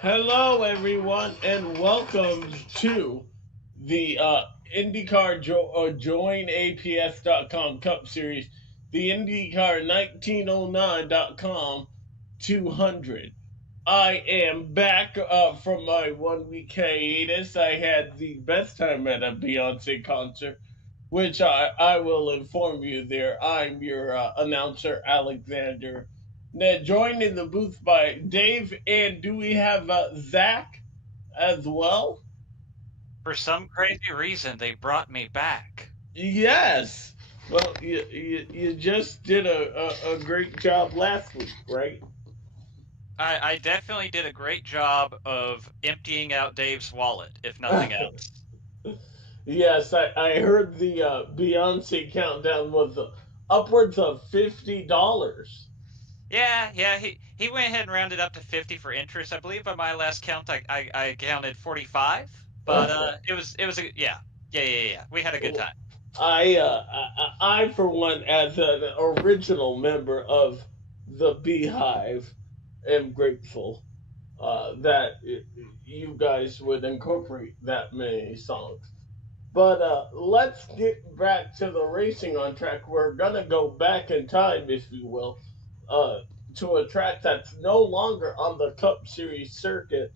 Hello, everyone, and welcome to the Join APS.com Cup Series, the IndyCar 1909.com 200. I am back from my 1 week hiatus. I had the best time at a Beyonce concert, which I will inform you there. I'm your announcer, Alexander Nedd, joined in the booth by Dave, and do we have Zach as well? For some crazy reason, they brought me back. Yes. Well, you just did a great job last week, right? I definitely did a great job of emptying out Dave's wallet, if nothing else. Yes, I heard the Beyonce countdown was upwards of $50. Yeah, he went ahead and rounded up to 50 for interest. I believe by my last count, I counted 45, but it was yeah. We had a good time. I, for one, as an original member of the Beehive, am grateful that you guys would incorporate that many songs. But let's get back to the racing on track. We're gonna go back in time, if you will, uh, to a track that's no longer on the Cup Series circuit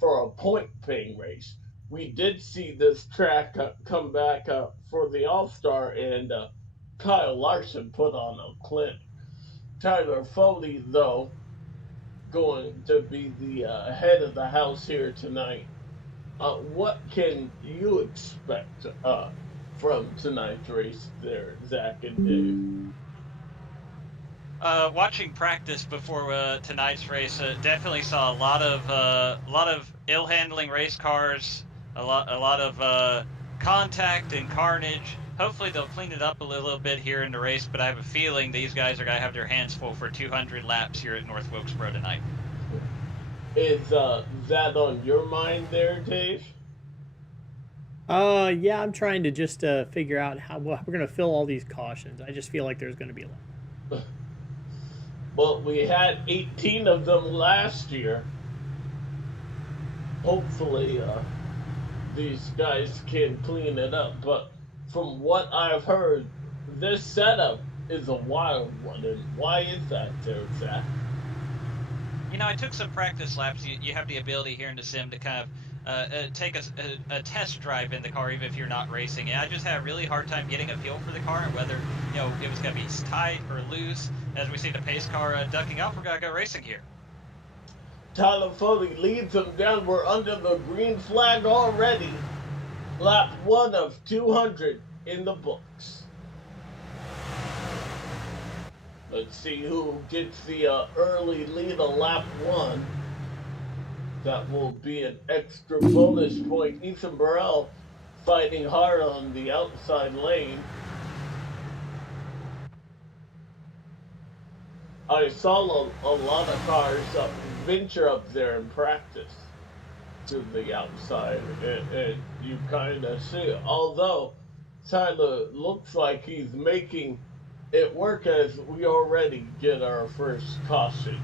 for a point-paying race. We did see this track come back for the All Star, and Kyle Larson put on a clinic. Tyler Foley, though, going to be the head of the house here tonight. What can you expect from tonight's race there, Zach and Dave? Watching practice before tonight's race, definitely saw a lot of ill handling race cars, a lot of contact and carnage. Hopefully they'll clean it up a little bit here in the race, but I have a feeling these guys are gonna have their hands full for 200 laps here at North Wilkesboro tonight. Is that on your mind there, Dave? Yeah, I'm trying to just figure out how we're going to fill all these cautions. I just feel like there's going to be a lot. Well, we had 18 of them last year. Hopefully, these guys can clean it up. But from what I've heard, this setup is a wild one. And why is that there, Zach? I took some practice laps. You have the ability here in the sim to kind of take a test drive in the car, even if you're not racing. And I just had a really hard time getting a feel for the car and whether it was going to be tight or loose. As we see the pace car ducking out, we're going to go racing here. Tyler Foley leads them down. We're under the green flag already. Lap 1 of 200 in the books. Let's see who gets the early lead on lap 1. That will be an extra bonus point. Ethan Burrell fighting hard on the outside lane. I saw a lot of cars venture up there in practice to the outside, and you kind of see it. Although Tyler looks like he's making it work as we already get our first caution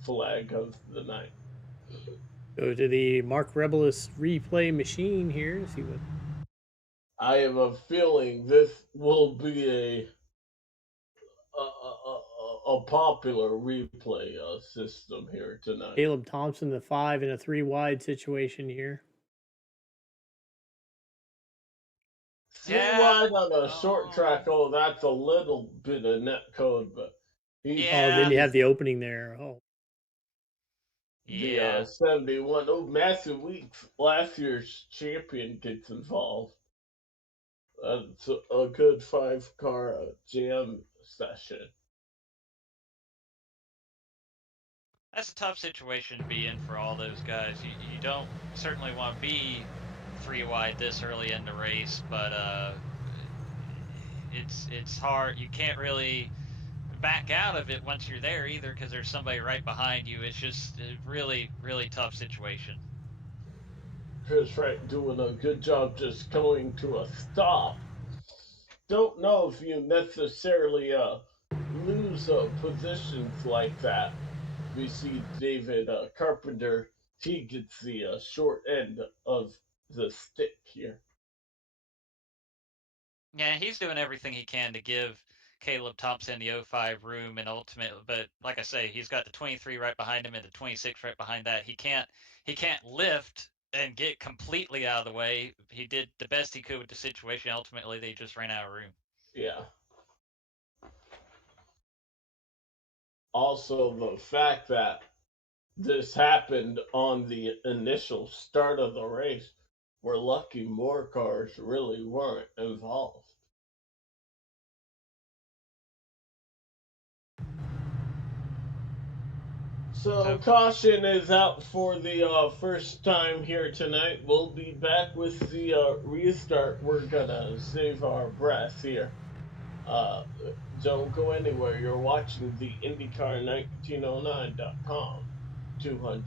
flag of the night. Go to the Mark Rebelus replay machine here to see what. I have a feeling this will be a popular replay system here tonight. Caleb Thompson, the 5 in a 3 wide situation here. Three Yeah. wide on a short track. Oh, that's a little bit of net code, but he's Oh, then you Yeah. have the opening there. Oh, the Yeah. 71. Oh, massive weeks. Last year's champion gets involved. It's a good 5 car jam session. That's a tough situation to be in for all those guys. You don't certainly want to be 3 wide this early in the race, but it's hard. You can't really back out of it once you're there either because there's somebody right behind you. It's just a really, really tough situation. Chris Wright doing a good job just going to a stop. Don't know if you necessarily lose positions like that we see David Carpenter. He gets the short end of the stick here. Yeah, he's doing everything he can to give Caleb Thompson the 05 room and ultimately, but like I say, he's got the 23 right behind him and the 26 right behind that. He can't lift and get completely out of the way. He did the best he could with the situation. Ultimately, they just ran out of room. Yeah. Also, the fact that this happened on the initial start of the race, we're lucky more cars really weren't involved. So caution is out for the first time here tonight. We'll be back with the restart. We're gonna save our breath here. Don't go anywhere. You're watching the IndyCar1909.com 200.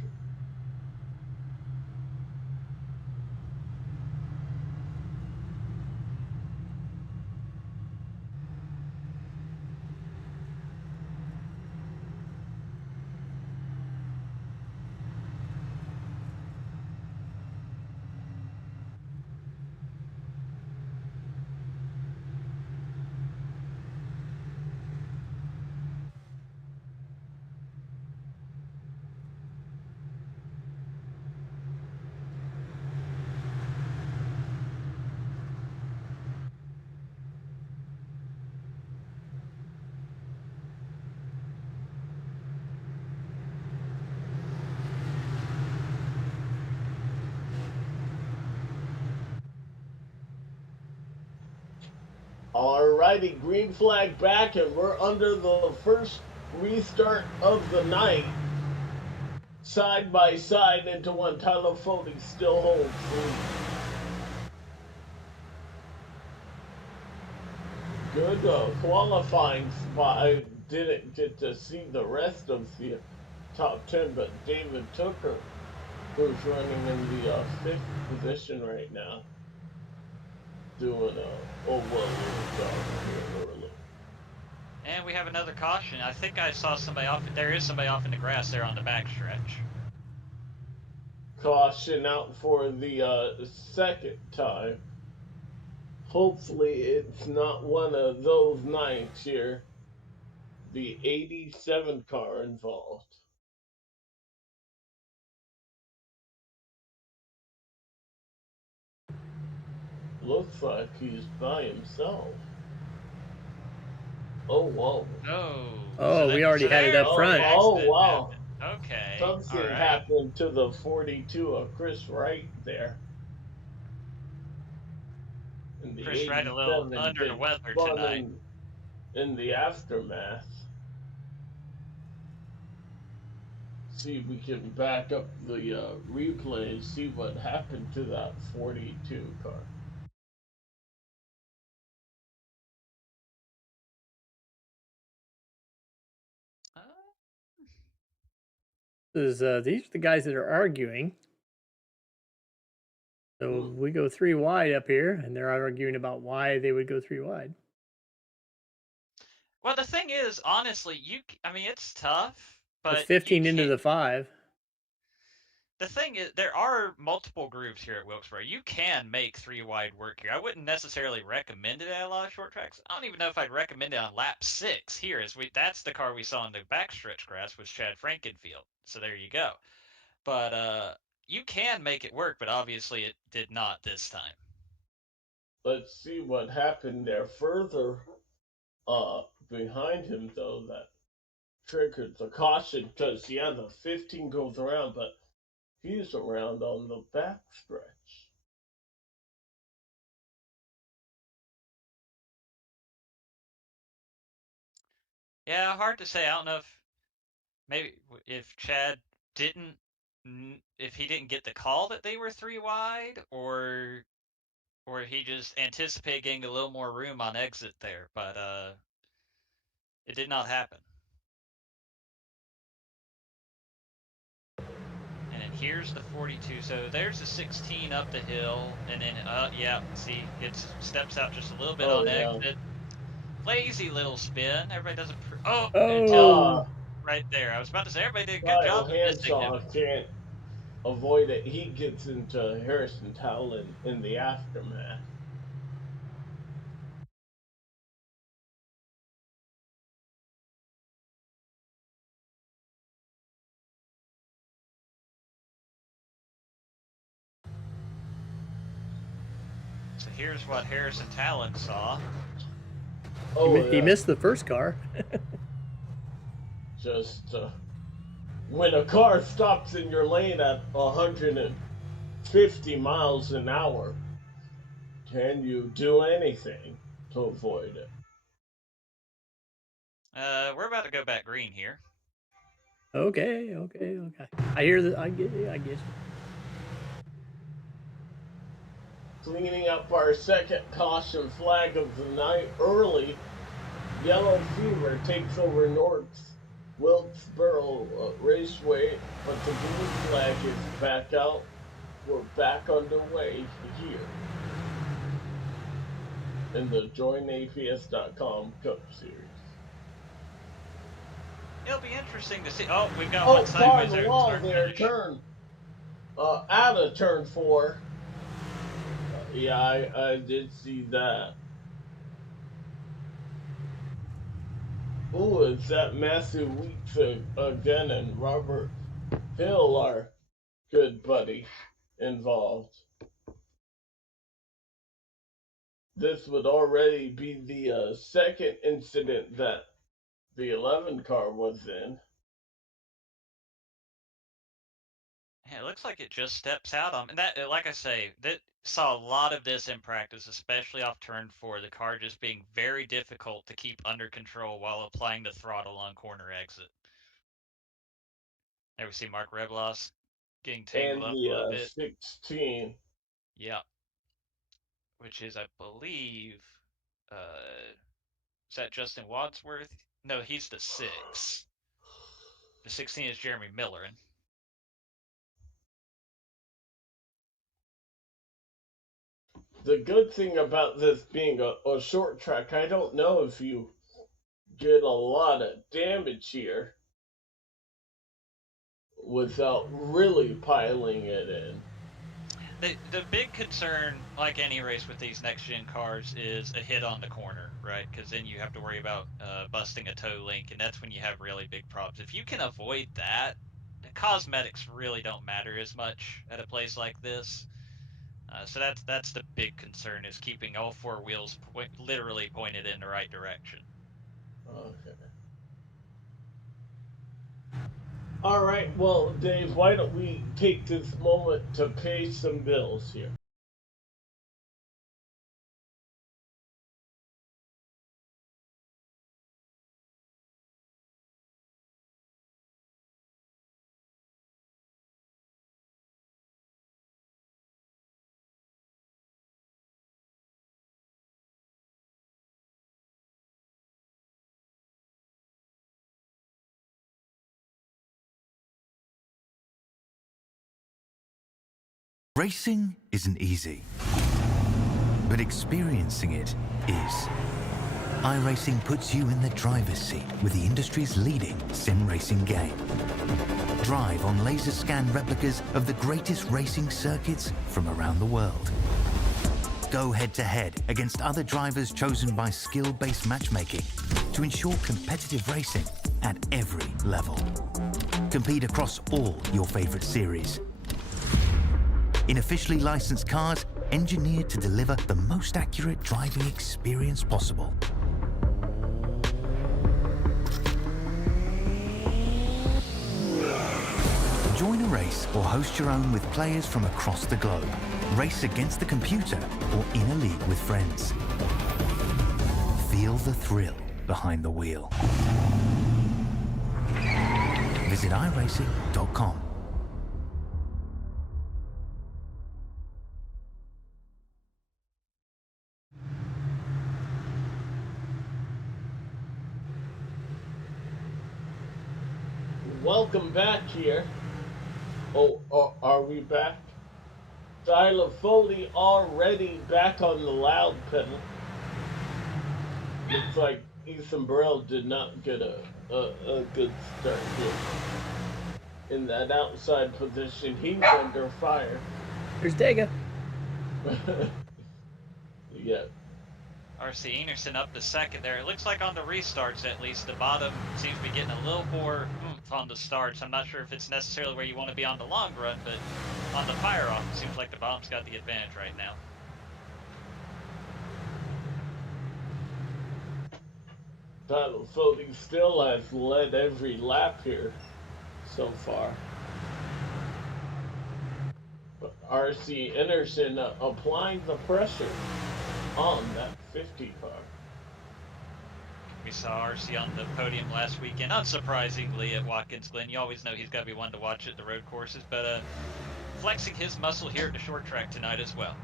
Alrighty, green flag back, and we're under the first restart of the night. Side by side into one. Tyler Foley still holds lead. Good qualifying spot. I didn't get to see the rest of the top 10, but David Tooker, who's running in the 5th position right now, doing a well job here early. And we have another caution. I think I saw somebody off. There is somebody off in the grass there on the backstretch. Caution out for the second time. Hopefully it's not one of those nights here. The 87 car involved. Looks like he's by himself. Oh, whoa. Oh, we already had it up front. Oh, wow. Okay. Something happened to the 42 of Chris Wright there. And the Chris Wright a little under the weather tonight. In the aftermath. See if we can back up the replay and see what happened to that 42 car. These are the guys that are arguing. So we go 3 wide up here, and they're arguing about why they would go 3 wide. Well, the thing is, honestly, I mean, it's tough, but it's 15 into the 5. The thing is, there are multiple groups here at Wilkesboro. You can make 3 wide work here. I wouldn't necessarily recommend it at a lot of short tracks. I don't even know if I'd recommend it on lap 6 here. That's the car we saw in the backstretch grass was Chad Frankenfield. So there you go. But you can make it work, but obviously it did not this time. Let's see what happened there. Further behind him, though, that triggered the caution because, yeah, the 15 goes around, but he's around on the backstretch. Yeah, hard to say. I don't know if Chad if he didn't get the call that they were 3 wide, or he just anticipated getting a little more room on exit there, but it did not happen. And then here's the 42. So there's the 16 up the hill, and then yeah, see, it steps out just a little bit on exit. Lazy little spin. Everybody does it. Until right there. I was about to say everybody did a good Kyle job of missing him. Handsaw can't avoid it. He gets into Harrison Talon in the aftermath. So here's what Harrison Talon saw. He missed the first car. Just when a car stops in your lane at 150 miles an hour, can you do anything to avoid it? We're about to go back green here. Okay. I hear that. I guess. Cleaning up our second caution flag of the night early, yellow fever takes over North Wilkesboro Raceway, but the blue flag is back out. We're back underway here in the JoinAPS.com Cup Series. It'll be interesting to see. Oh, we've got Oh, one car sideways in the there. wall Start there, finish. turn. Out of turn 4. Yeah, I did see that. Ooh, is that Matthew Weeks again and Robert Hill, our good buddy, involved? This would already be the second incident that the 11 car was in. Yeah, it looks like it just steps out on, and that, like I say, that saw a lot of this in practice, especially off turn 4. The car just being very difficult to keep under control while applying the throttle on corner exit. There we see Mark Reblos getting tangled And up a little the bit. 16. Yeah, which is, I believe, is that Justin Wadsworth? No, he's the 6. The 16 is Jeremy Miller. The good thing about this being a short track, I don't know if you get a lot of damage here without really piling it in. The big concern, like any race with these next-gen cars, is a hit on the corner, right? Because then you have to worry about busting a toe link, and that's when you have really big problems. If you can avoid that, the cosmetics really don't matter as much at a place like this. So that's the big concern, is keeping all 4 wheels literally pointed in the right direction. Okay. All right, well, Dave, why don't we take this moment to pay some bills here? Racing isn't easy, but experiencing it is. iRacing puts you in the driver's seat with the industry's leading sim racing game. Drive on laser scan replicas of the greatest racing circuits from around the world. Go head-to-head against other drivers chosen by skill-based matchmaking to ensure competitive racing at every level. Compete across all your favorite series. In officially licensed cars, engineered to deliver the most accurate driving experience possible. Join a race or host your own with players from across the globe. Race against the computer or in a league with friends. Feel the thrill behind the wheel. Visit iRacing.com. Welcome back here. Oh, are we back? Tyler Foley already back on the loud pedal. Looks like Ethan Burrell did not get a good start here. In that outside position, he's under fire. There's Dega. Yeah. RC Enerson up to second there. It looks like on the restarts, at least, the bottom seems to be getting a little more oomph on the starts. I'm not sure if it's necessarily where you want to be on the long run, but on the fire off, it seems like the bottom's got the advantage right now. Tyler Foding still has led every lap here so far. But RC Enerson applying the pressure on that 50 car. We saw RC on the podium last weekend, unsurprisingly, at Watkins Glen. You always know he's got to be one to watch at the road courses, but flexing his muscle here at the short track tonight as well.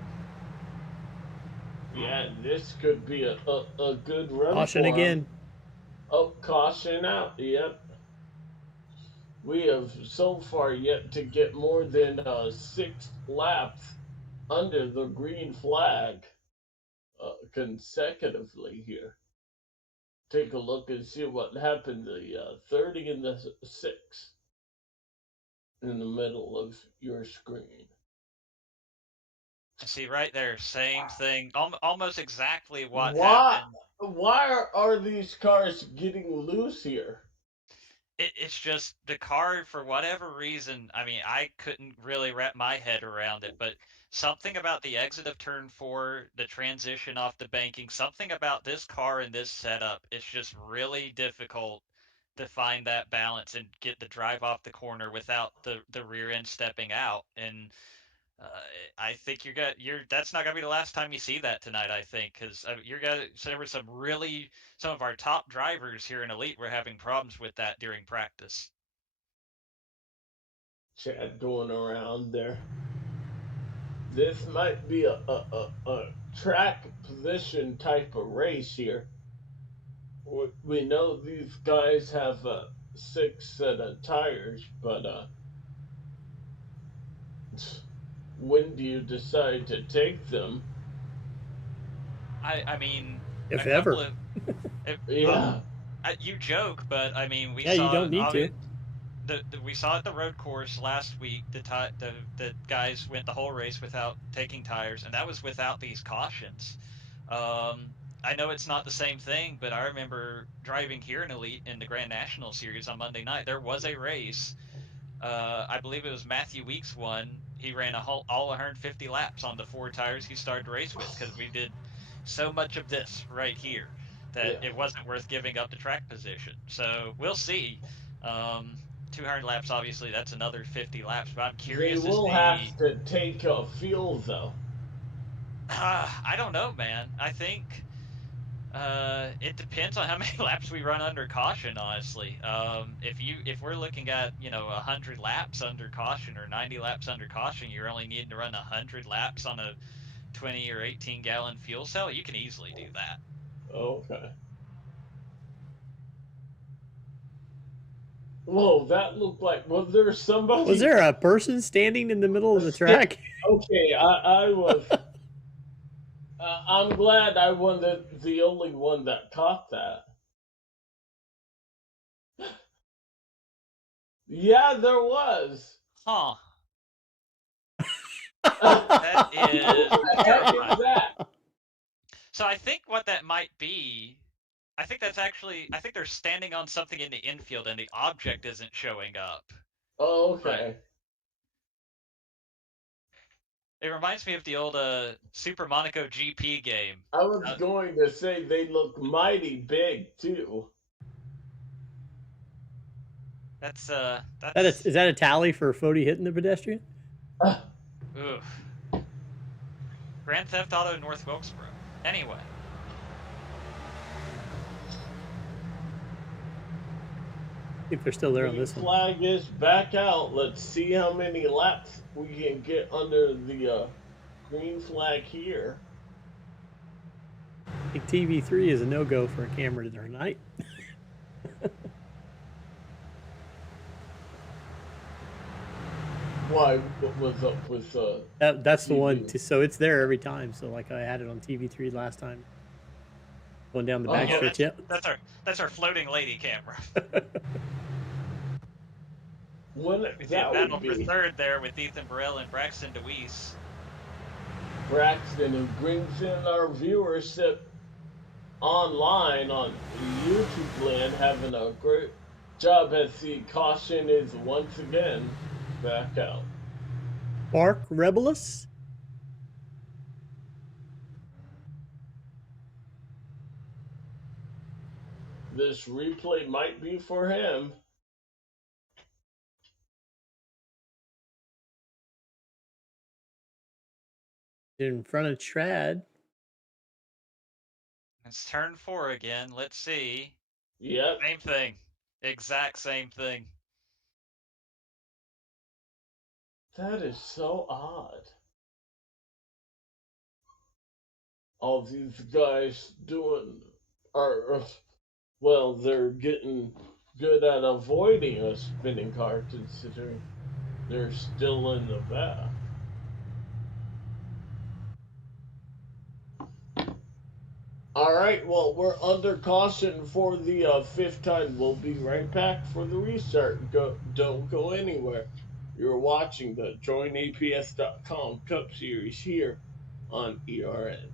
Yeah, this could be a good run. Caution again. Oh, caution out. Yep. We have so far yet to get more than 6 laps under the green flag consecutively here. Take a look and see what happened. The 30 and the 6 in the middle of your screen. See right there, same thing, almost exactly what happened. Why are these cars getting loose here? It's just the car, for whatever reason, I mean, I couldn't really wrap my head around it, but something about the exit of turn 4, the transition off the banking, something about this car and this setup, it's just really difficult to find that balance and get the drive off the corner without the rear end stepping out. And I think that's not gonna be the last time you see that tonight. I think because there were some of our top drivers here in Elite were having problems with that during practice. Chad going around there. This might be a track position type of race here. We know these guys have 6 set of tires, but when do you decide to take them? I mean, if ever. Yeah. You joke, but I mean, you don't need to. We saw at the road course last week the guys went the whole race without taking tires, and that was without these cautions. I know it's not the same thing, but I remember driving here in Elite in the Grand National Series on Monday night. There was a race. I believe it was Matthew Weeks won. He ran all 150 laps on the 4 tires he started the race with because we did so much of this right here that it wasn't worth giving up the track position. So we'll see. 200 laps, obviously, that's another 50 laps. But I'm curious. They will have to take a fuel though. I don't know, man. I think it depends on how many laps we run under caution, honestly. If we're looking at 100 laps under caution or 90 laps under caution, you're only needing to run 100 laps on a 20 or 18 gallon fuel cell. You can easily do that. Okay. Whoa, that looked like, was there somebody? Was there a person standing in the middle of the track? Okay, I was. I'm glad I wasn't the only one that caught that. Yeah, there was. Huh. That is terrifying. That? So I think what that might be, I think they're standing on something in the infield and the object isn't showing up. Oh, okay. But it reminds me of the old Super Monaco GP game. I was going to say they look mighty big too. Is that a tally for Fody hitting the pedestrian? Oof. Grand Theft Auto North Wilkesboro. Anyway. If they're still there on this one. Flag is back out. Let's see how many laps we can get under the green flag here. I think TV3 is a no-go for a camera tonight. Why? What was up with that's TV? the one. So it's there every time. So like I had it on TV3 last time. Going down the Oh, back yeah, stretch, yep. That's our floating lady camera. When We see a that battle would for be third there with Ethan Burrell and Braxton DeWeese. Braxton, who brings in our viewership online on YouTube land, having a great job as the caution is once again back out. Mark Rebelus. This replay might be for him. In front of Trad. It's turn 4 again. Let's see. Yep. Same thing. Exact same thing. That is so odd. All these guys doing are, well, they're getting good at avoiding a spinning car considering they're still in the back. All right, well, we're under caution for the fifth time. We'll be right back for the restart. Don't go anywhere. You're watching the JoinAPS.com Cup Series here on ERN.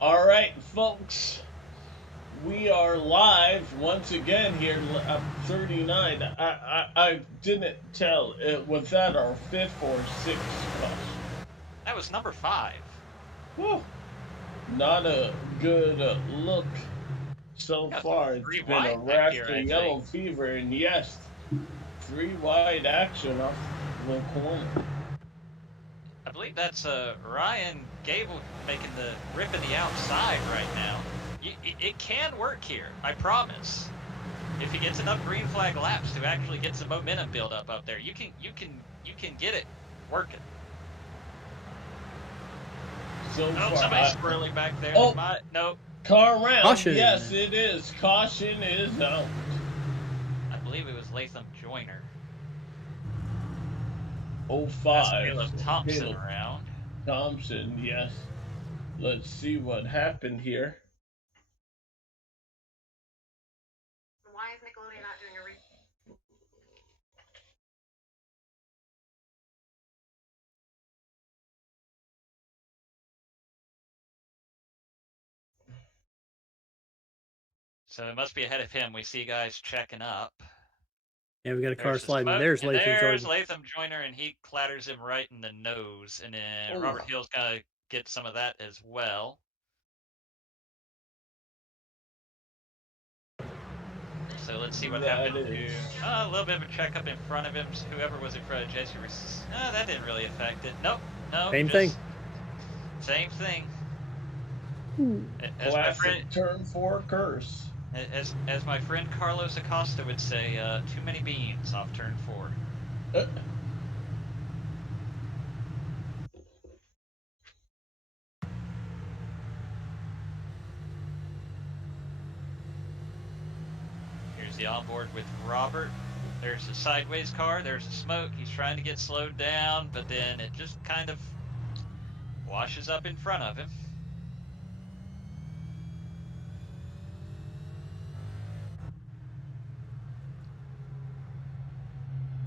All right, folks, we are live once again here at 39. I didn't tell. Was that our fifth or sixth caution? That was number 5. Whew. Not a good look so Yeah, far. It's 3 been a wide back here, raspy I yellow think. fever, and yes, 3 wide action off the corner. I believe that's Ryan Gable making the ripping the outside right now. It can work here, I promise. If he gets enough green flag laps to actually get some momentum build up there, you can get it working. So Oh, far, somebody's swirling back there. Oh. Nope. car round. Caution. Yes, it is. Caution is out. I believe it was Latham Joyner. 05. That's Caleb Thompson Caleb around. Thompson, yes. Let's see what happened here. Why is Nickelodeon not doing a So it must be ahead of him. We see guys checking up. Yeah, we got a car There's the sliding. smoke, There's and Latham there's Jordan. Latham Joyner, and he clatters him right in the nose. And then Ooh. Robert Hill's got to get some of that as well. So let's see what happened to a little bit of a checkup in front of him. Whoever was in front of Jesse, that didn't really affect it. Nope, no. Same thing. Same thing. As my friend, turn 4 curse. As my friend Carlos Acosta would say, too many beans off turn 4. Here's the onboard with Robert. There's a sideways car. There's the smoke. He's trying to get slowed down, but then it just kind of washes up in front of him.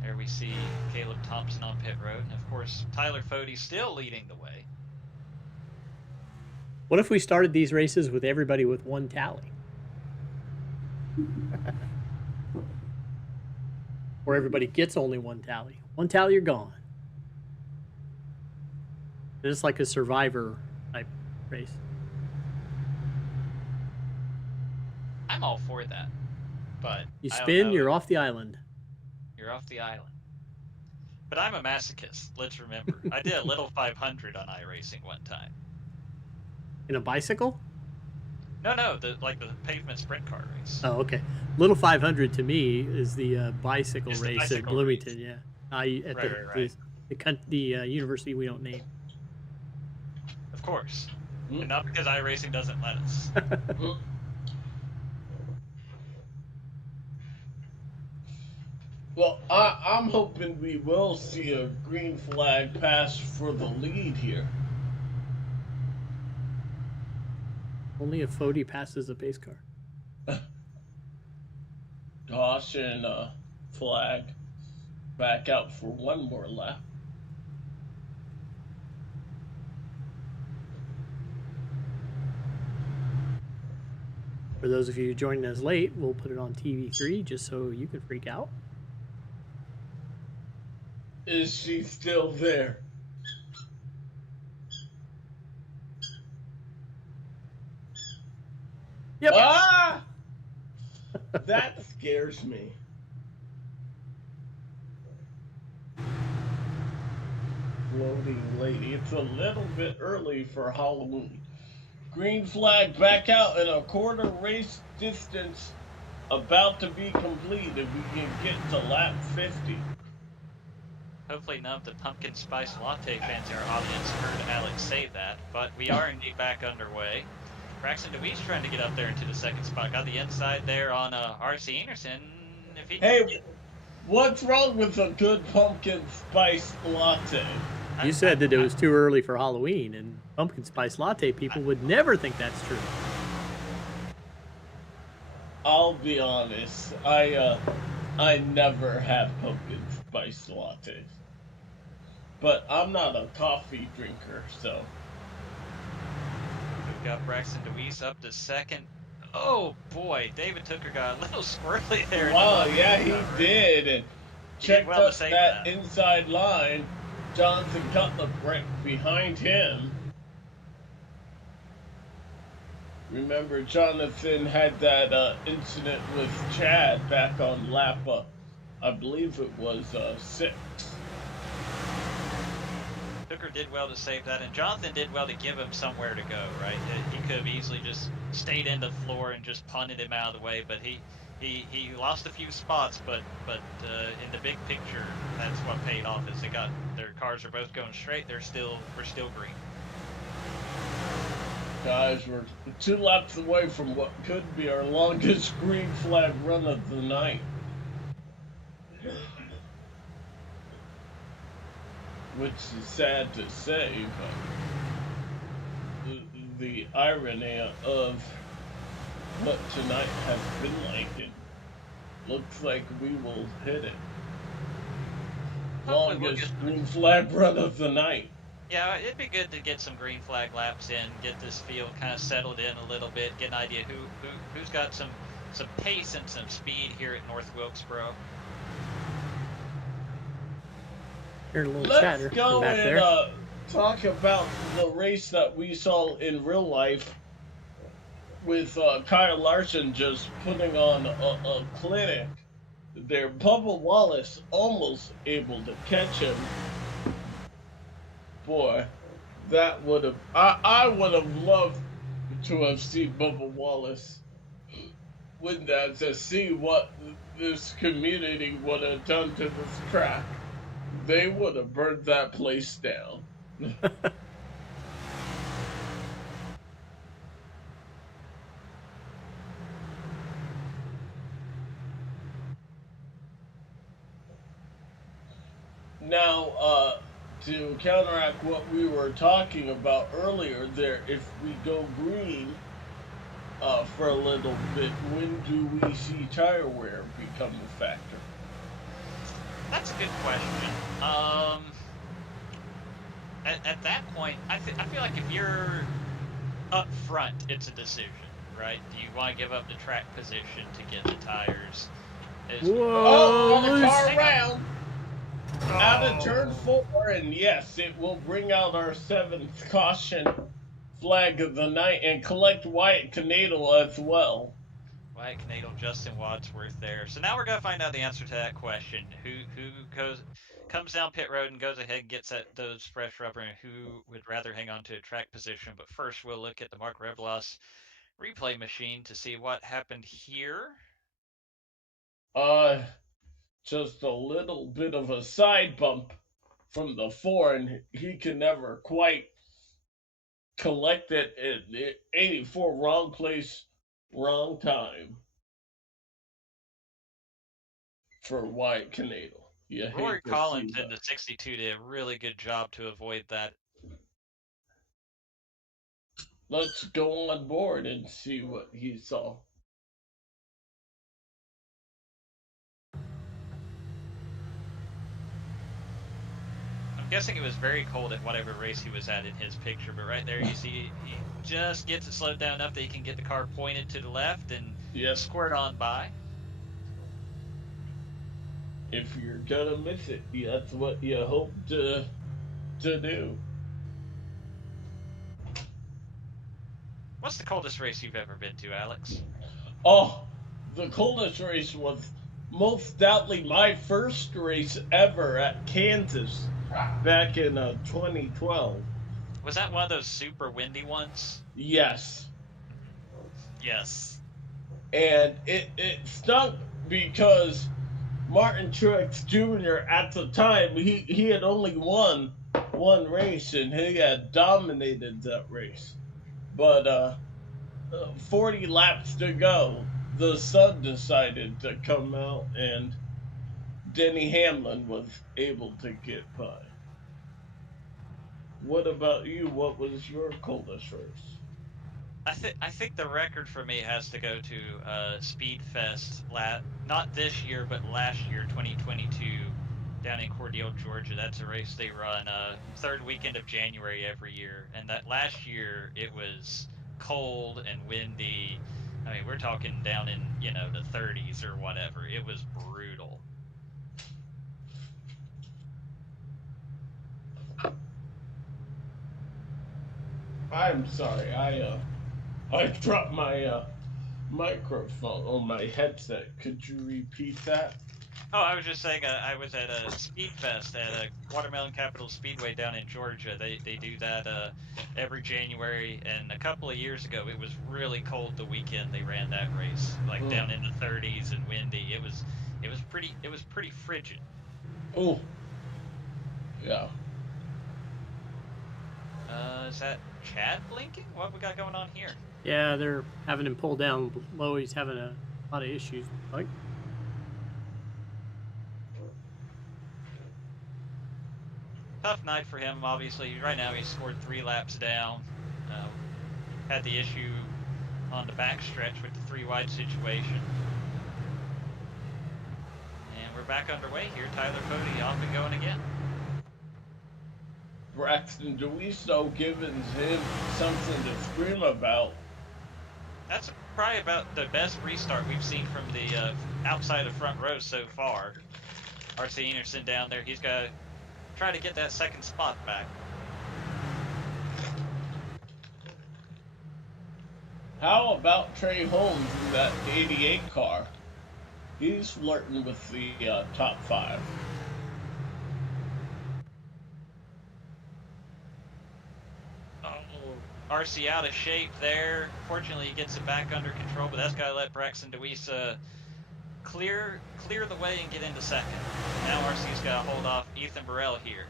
There we see Caleb Thompson on pit road, and of course Tyler Fody still leading the way. What if we started these races with everybody with one tally? Or everybody gets only one tally. One tally, you're gone. It's like a Survivor type race. I'm all for that, but You spin, you're off the island. You're off the island. But I'm a masochist, let's remember. I did a little 500 on iRacing one time. In a bicycle? No, the pavement sprint car race. Oh, okay. Little 500 to me is the bicycle race bicycle at Bloomington, race. yeah. Right. The university we don't name. Of course. And not because iRacing doesn't let us. Well, I'm hoping we will see a green flag pass for the lead here. Only if Fody passes a pace car. Caution, flag. Back out for one more lap. For those of you joining us late, we'll put it on TV3 just so you can freak out. Is she still there? Yep. Ah! That scares me. Floating lady. It's a little bit early for Halloween. Green flag back out in a quarter race distance. About to be complete if we can get to lap 50. Hopefully none of the pumpkin spice latte fans in our audience heard Alex say that, but we are indeed back underway. Braxton DeWeese trying to get up there into the second spot. Got the inside there on R.C. Anderson. If he what's wrong with a good pumpkin spice latte? You said that it was too early for Halloween, and pumpkin spice latte people would never think that's true. I'll be honest. I never have pumpkin spice lattes. But I'm not a coffee drinker, so. We've got Braxton DeWeese up to second. Oh boy, David Tooker got a little squirrely there. Wow, yeah, he did. And checked up that inside line. Jonathan Cutler right behind him. Remember, Jonathan had that incident with Chad back on lap, I believe it was 6. Tooker did well to save that, and Jonathan did well to give him somewhere to go, right? He could have easily just stayed in the floor and just punted him out of the way, but he lost a few spots, but in the big picture, that's what paid off. Is their cars are both going straight. We're still green. Guys, we're 2 laps away from what could be our longest green flag run of the night. Which is sad to say, but the irony of what tonight has been like, it looks like we will hit it. Longest green flag run of the night. Yeah, it'd be good to get some green flag laps in, get this field kind of settled in a little bit, get an idea who's got some pace and some speed here at North Wilkesboro. Heard a little Let's chatter go from back and there. talk about the race that we saw in real life with Kyle Larson just putting on a clinic there. Bubba Wallace almost able to catch him. Boy, that would have I would have loved to have seen Bubba Wallace win that, to see what this community would have done to this track. They would have burned that place down. Now, to counteract what we were talking about earlier, there, if we go green for a little bit, when do we see tire wear become a factor? That's a good question. At that point, I feel like if you're up front, it's a decision, right? Do you want to give up the track position to get the tires? Oh, the car around! Out of turn 4, and yes, it will bring out our 7th caution flag of the night and collect Wyatt Canadle as well. Wyatt Canadle, Justin Wadsworth there. So now we're gonna find out the answer to that question. Who comes down pit road and goes ahead and gets those fresh rubber, and who would rather hang on to a track position? But first, we'll look at the Mark Revlos replay machine to see what happened here. Just a little bit of a side bump from the 4, and he can never quite collect it at 84. Wrong place, wrong time for Wyatt Canadle. Rory Collins in the 62 did a really good job to avoid that. Let's go on board and see what he saw. I'm guessing it was very cold at whatever race he was at in his picture, but right there you see he just gets it slowed down enough that he can get the car pointed to the left and squirt on by. If you're gonna miss it, that's what you hope to do. What's the coldest race you've ever been to, Alex? Oh, the coldest race was most doubtly my first race ever at Kansas back in 2012. Was that one of those super windy ones? Yes. Yes. And it stunk because Martin Truex Jr. at the time, he had only won one race and he had dominated that race. But 40 laps to go, the sun decided to come out and Denny Hamlin was able to get by. What about you? What was your coldest race? I think the record for me has to go to Speedfest, not this year, but last year, 2022, down in Cordele, Georgia. That's a race they run third weekend of January every year. And that last year, it was cold and windy. I mean, we're talking down in, the 30s or whatever. It was brutal. I'm sorry, I dropped my microphone on my headset. Could you repeat that? Oh, I was just saying I was at a Speedfest at a Watermelon Capital Speedway down in Georgia. They do that every January, and a couple of years ago it was really cold the weekend they ran that race, like down in the 30s and windy. It was pretty frigid. Oh. Yeah. Is that Chad blinking? What we got going on here? Yeah, they're having him pull down low. He's having a lot of issues. Like, tough night for him, obviously. Right now he's scored 3 laps down. Had the issue on the backstretch with the 3 wide situation. And we're back underway here. Tyler Cody off and going again. Braxton Deweso giving him something to scream about. That's probably about the best restart we've seen from the outside of front row so far. R.C. Anderson down there, he's got to try to get that second spot back. How about Trey Holmes in that 88 car? He's flirting with the top 5. RC out of shape there. Fortunately, he gets it back under control, but that's got to let Braxton Deweese clear the way and get into second. Now RC's got to hold off Ethan Burrell here.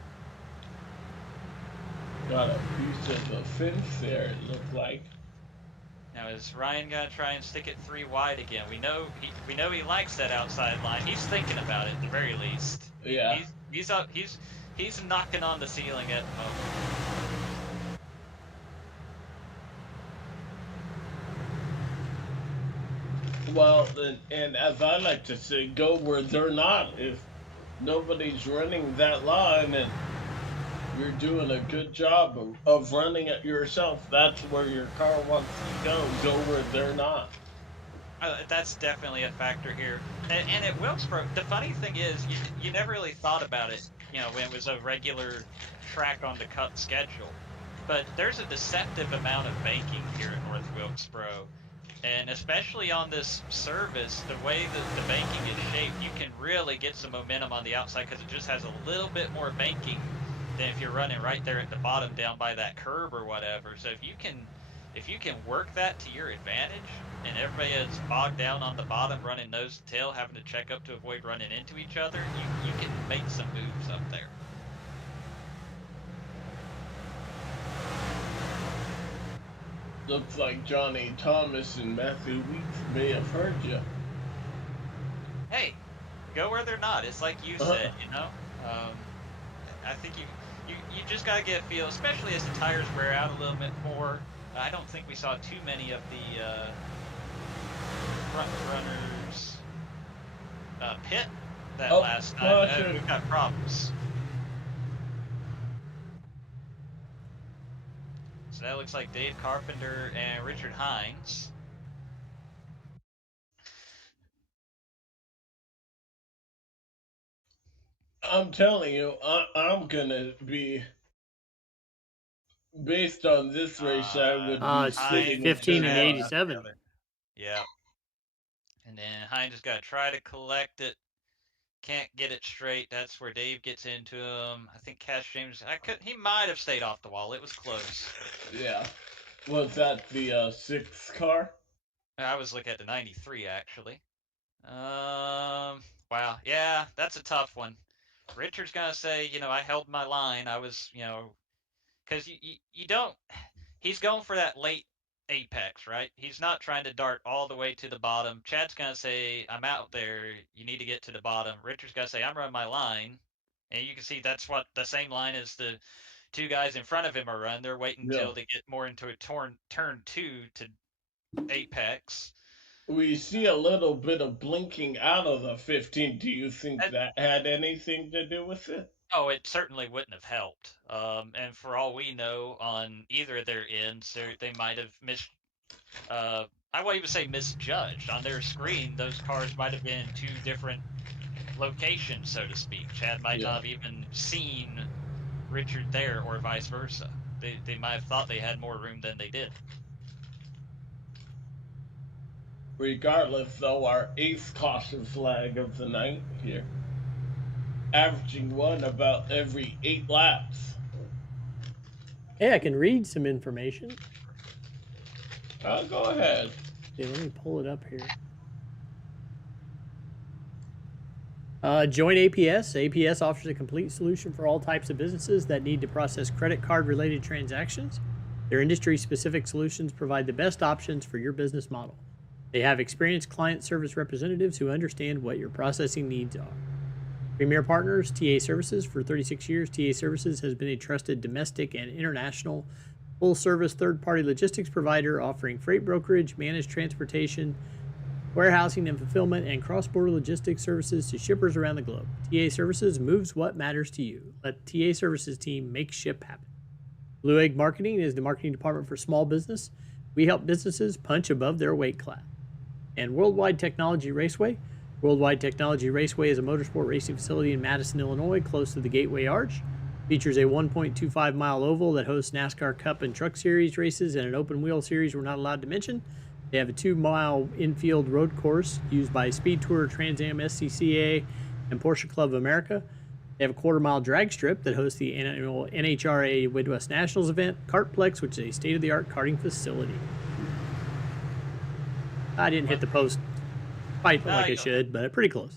Got a piece of the fence there, it looked like. Now is Ryan gonna try and stick it 3 wide again? We know he likes that outside line. He's thinking about it at the very least. Yeah. He's knocking on the ceiling at the moment. Well, and as I like to say, go where they're not. If nobody's running that line and you're doing a good job of running it yourself, that's where your car wants to go. Go where they're not. That's definitely a factor here. And at Wilkesboro, the funny thing is, you never really thought about it, when it was a regular track on the cut schedule. But there's a deceptive amount of banking here at North Wilkesboro. And especially on this service, the way that the banking is shaped, you can really get some momentum on the outside because it just has a little bit more banking than if you're running right there at the bottom down by that curb or whatever. So if you can work that to your advantage, and everybody is bogged down on the bottom running nose to tail, having to check up to avoid running into each other, you can make some moves up there. Looks like Johnny Thomas and Matthew Weeks may have heard you. Hey, go where they're not. It's like you said, I think you just got to get a feel, especially as the tires wear out a little bit more. I don't think we saw too many of the front runners pit that last time. We've got problems. So that looks like Dave Carpenter and Richard Hines. I'm telling you, I'm gonna be, based on this race, I would be sitting 15 and 87. Yeah. And then Hines has got to try to collect it. Can't get it straight. That's where Dave gets into him. I think Cash James, he might have stayed off the wall. It was close. Yeah. Was that the 6th car? I was looking at the 93, actually. Wow. Yeah, that's a tough one. Richard's going to say, I held my line. I was, because you don't, he's going for that late apex, right? He's not trying to dart all the way to the bottom. Chad's going to say, I'm out there. You need to get to the bottom. Richard's going to say, I'm running my line. And you can see that's what the same line as the 2 guys in front of him are running. They're waiting until they get more into a turn 2 to apex. We see a little bit of blinking out of the 15. Do you think that had anything to do with it? Oh, it certainly wouldn't have helped. And for all we know, on either of their ends, they might have I won't even say misjudged. On their screen, those cars might have been in 2 different locations, so to speak. Chad might not have even seen Richard there, or vice versa. They might have thought they had more room than they did. Regardless, though, our 8th caution flag of the night here, averaging 1 about every 8 laps. Hey, I can read some information. Go ahead. Okay, let me pull it up here. Join APS. APS offers a complete solution for all types of businesses that need to process credit card related transactions. Their industry specific solutions provide the best options for your business model. They have experienced client service representatives who understand what your processing needs are. Premier partners, TA Services. For 36 years, TA Services has been a trusted domestic and international full-service third-party logistics provider offering freight brokerage, managed transportation, warehousing and fulfillment, and cross-border logistics services to shippers around the globe. TA Services moves what matters to you. Let TA Services team make ship happen. Blue Egg Marketing is the marketing department for small business. We help businesses punch above their weight class. And Worldwide Technology Raceway. Worldwide Technology Raceway is a motorsport racing facility in Madison, Illinois, close to the Gateway Arch. Features a 1.25-mile oval that hosts NASCAR Cup and Truck Series races and an open wheel series we're not allowed to mention. They have a 2-mile infield road course used by Speed Tour, Trans Am, SCCA, and Porsche Club of America. They have a 1/4-mile drag strip that hosts the annual NHRA Midwest Nationals event, Kartplex, which is a state-of-the-art karting facility. I didn't hit the post quite like I should, but pretty close.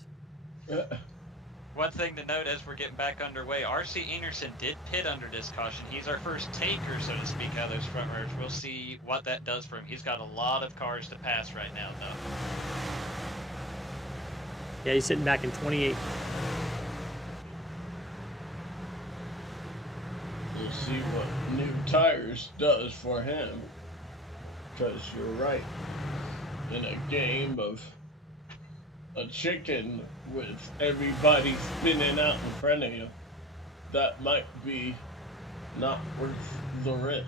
One thing to note as we're getting back underway, R.C. Enerson did pit under this caution. He's our first taker, so to speak, out of those front rows. We'll see what that does for him. He's got a lot of cars to pass right now, though. Yeah, he's sitting back in 28. We'll see what new tires does for him. Because you're right. In a game of a chicken with everybody spinning out in front of you, that might be not worth the risk.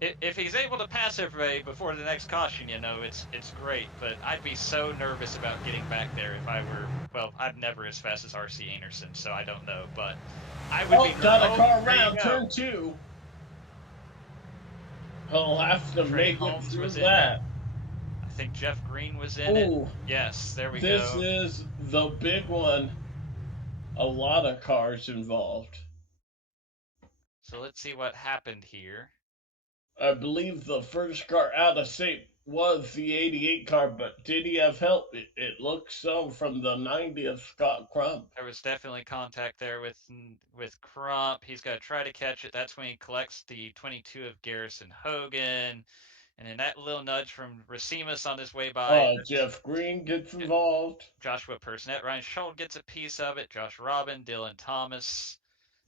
If he's able to pass everybody before the next caution, you know, it's great. But I'd be so nervous about getting back there if I were. Well, I'm never as fast as R.C. Enerson, so I don't know. But I would be. Got a car around turn 2. He'll have to make it through that. I think Jeff Green was in it. Yes, there we go. This is the big one. A lot of cars involved. So let's see what happened here. I believe the first car out of sync was the 88 car, but did he have help? It looks so from the 90th Scott Crump. There was definitely contact there with Crump. He's got to try to catch it. That's when he collects the 22 of Garrison Hogan. And then that little nudge from Racimus on his way by. Jeff Green gets involved. Joshua Personette, Ryan Schultz gets a piece of it. Josh Robin, Dylan Thomas.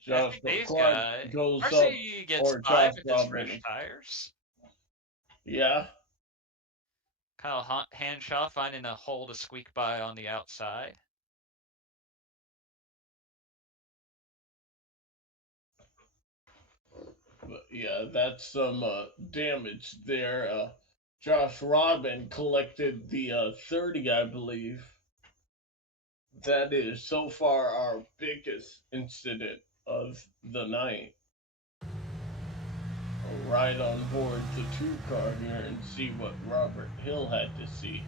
Josh guys goes RC up. Gets 5 with his fresh tires. Yeah. Kyle Hanshaw finding a hole to squeak by on the outside. But yeah, that's some damage there. Josh Robin collected the 30, I believe. That is so far our biggest incident of the night. I'll ride on board the 2 car here and see what Robert Hill had to see.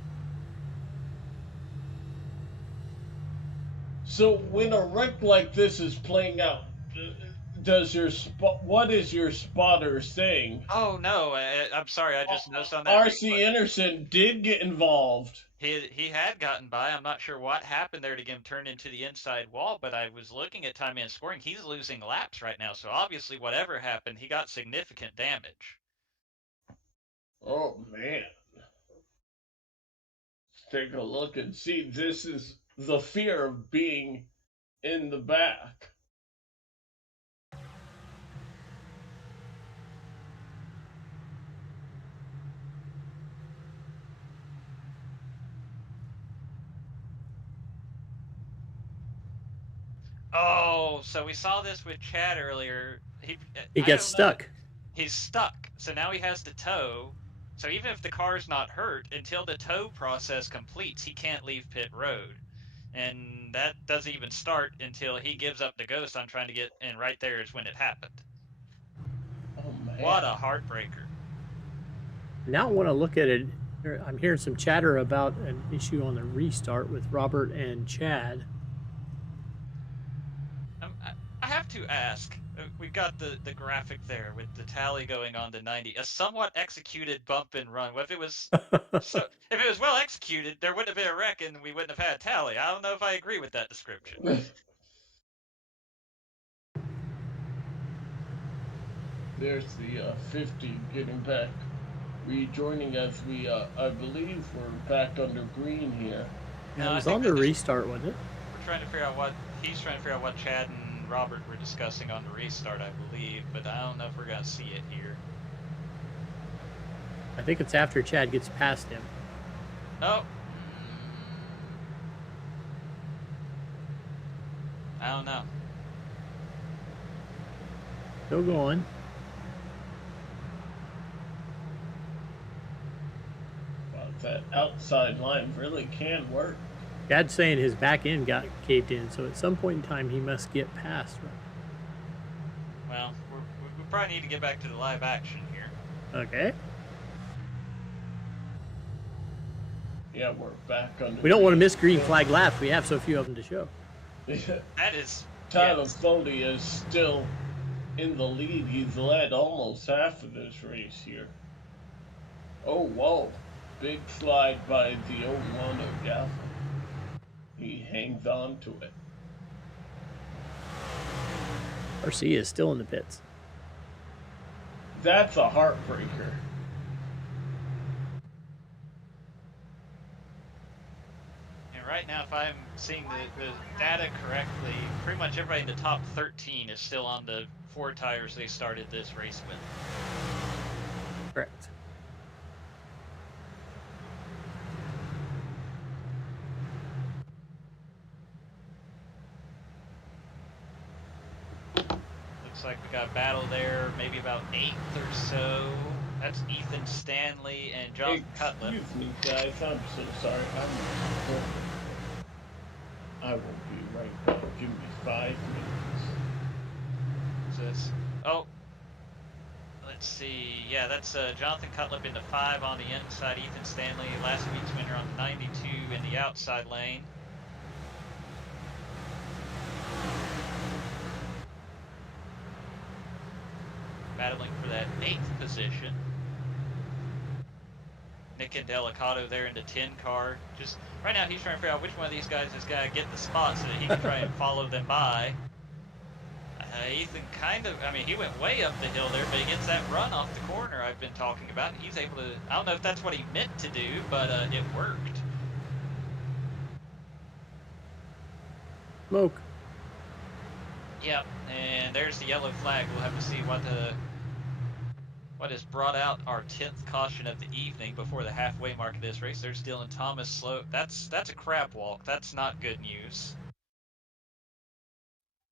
So when a wreck like this is playing out, what is your spotter saying? Oh no, I'm sorry, I just noticed on that. R.C. Enerson did get involved. He had gotten by. I'm not sure what happened there to get him turned into the inside wall, but I was looking at time and scoring. He's losing laps right now, so obviously whatever happened, he got significant damage. Oh man. Let's take a look and see. This is the fear of being in the back. Oh, so we saw this with Chad earlier. He gets stuck. He's stuck. So now he has to tow. So even if the car's not hurt, until the tow process completes, he can't leave pit road. And that doesn't even start until he gives up the ghost on trying to get in. Right there is when it happened. Oh man. What a heartbreaker. Now I want to look at it. I'm hearing some chatter about an issue on the restart with Robert and Chad. I have to ask, we've got the graphic there with the tally going on to 90, a somewhat executed bump and run. If it was well executed, there wouldn't have been a wreck and we wouldn't have had a tally. I don't know if I agree with that description. There's the 50 getting back, rejoining as we, I believe we're back under green here. Yeah, it was on the restart, wasn't it? We're trying to figure out he's trying to figure out what Chad and Robert were discussing on the restart, I believe, but I don't know if we're going to see it here. I think it's after Chad gets past him. Oh. I don't know. Still going. Well, that outside line really can work. Dad's saying his back end got caved in, so at some point in time he must get past. Well, we probably need to get back to the live action here. Okay. Yeah, we're back under. We don't want to miss green flag laps. We have so few of them to show. That is. Tyler yes. Foley is still in the lead. He's led almost half of this race here. Oh, whoa. Big slide by the old Mono Gaffer. He hangs on to it. RC is still in the pits. That's a heartbreaker. And right now, if I'm seeing the data correctly, pretty much everybody in the top 13 is still on the 4 tires they started this race with. Correct. Looks like we got a battle there, maybe about 8th or so. That's Ethan Stanley and John Cutler. Excuse me, guys. I'm so sorry. I will be right back. Give me 5 minutes. Says, oh, let's see. Yeah, that's Jonathan Cutlip into 5 on the inside. Ethan Stanley, last week's winner on the 92 in the outside lane. Battling for that 8th position. Nick Indelicato there in the 10 car. Just right now he's trying to figure out which one of these guys has got to get the spot so that he can try and follow them by. Ethan kind of, I mean, he went way up the hill there, but he gets that run off the corner I've been talking about. He's able to, I don't know if that's what he meant to do, but it worked. Smoke. Yep, and there's the yellow flag. We'll have to see what has brought out our 10th caution of the evening before the halfway mark of this race. There's Dylan Thomas slow. That's a crab walk. That's not good news.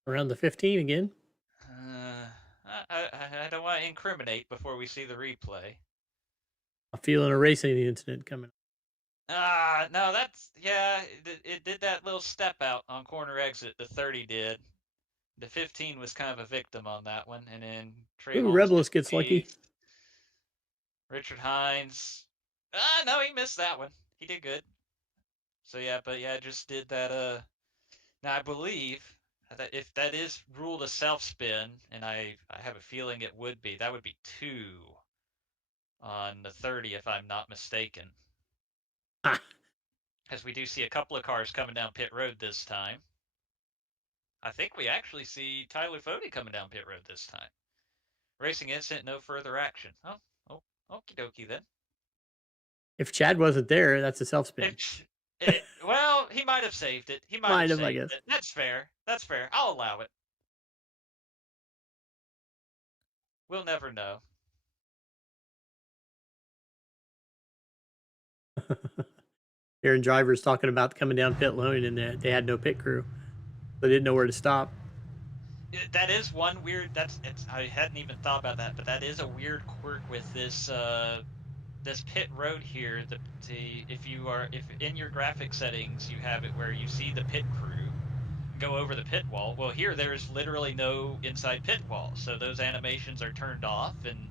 Around the 15 again. I don't want to incriminate before we see the replay. I'm feeling a racing incident coming. No, that's, yeah, it did that little step out on corner exit, the 30 did. The 15 was kind of a victim on that one, and then Trey Ooh, Rebelus gets lucky. Richard Hines. No, he missed that one. He did good. So yeah, but yeah, just did that. Now I believe that if that is ruled a self spin, and I have a feeling it would be, that would be 2 on the 30 if I'm not mistaken. As we do see a couple of cars coming down pit road this time. I think we actually see Tyler Fody coming down pit road this time. Racing incident, no further action. Oh, okie dokie then. If Chad wasn't there, that's a self spin. Well, he might have saved it. He might have saved it. That's fair. That's fair. I'll allow it. We'll never know. Aaron drivers talking about coming down pit lane and they had no pit crew. They didn't know where to stop. That is one weird. I hadn't even thought about that, but that is a weird quirk with this this pit road here. If in your graphic settings you have it where you see the pit crew go over the pit wall. Well, here there's literally no inside pit wall, so those animations are turned off, and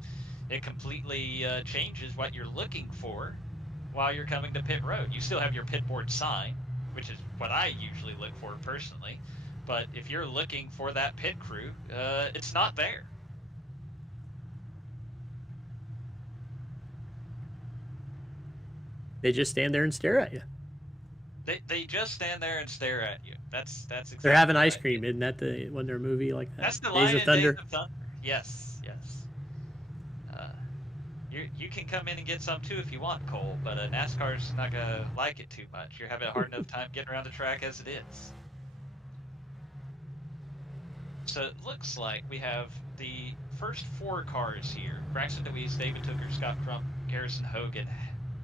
it completely changes what you're looking for while you're coming to pit road. You still have your pit board sign, which is what I usually look for personally. But if you're looking for that pit crew, it's not there. They just stand there and stare at you. They just stand there and stare at you. That's exactly. They're having ice cream, isn't that when their movie like that? That's the Days line of Thunder. Days of Thunder. Yes. You can come in and get some too if you want, Cole, but NASCAR's not gonna like it too much. You're having a hard enough time getting around the track as it is. So it looks like we have the first 4 cars here. Braxton DeWeese, David Tooker, Scott Crump, Garrison Hogan.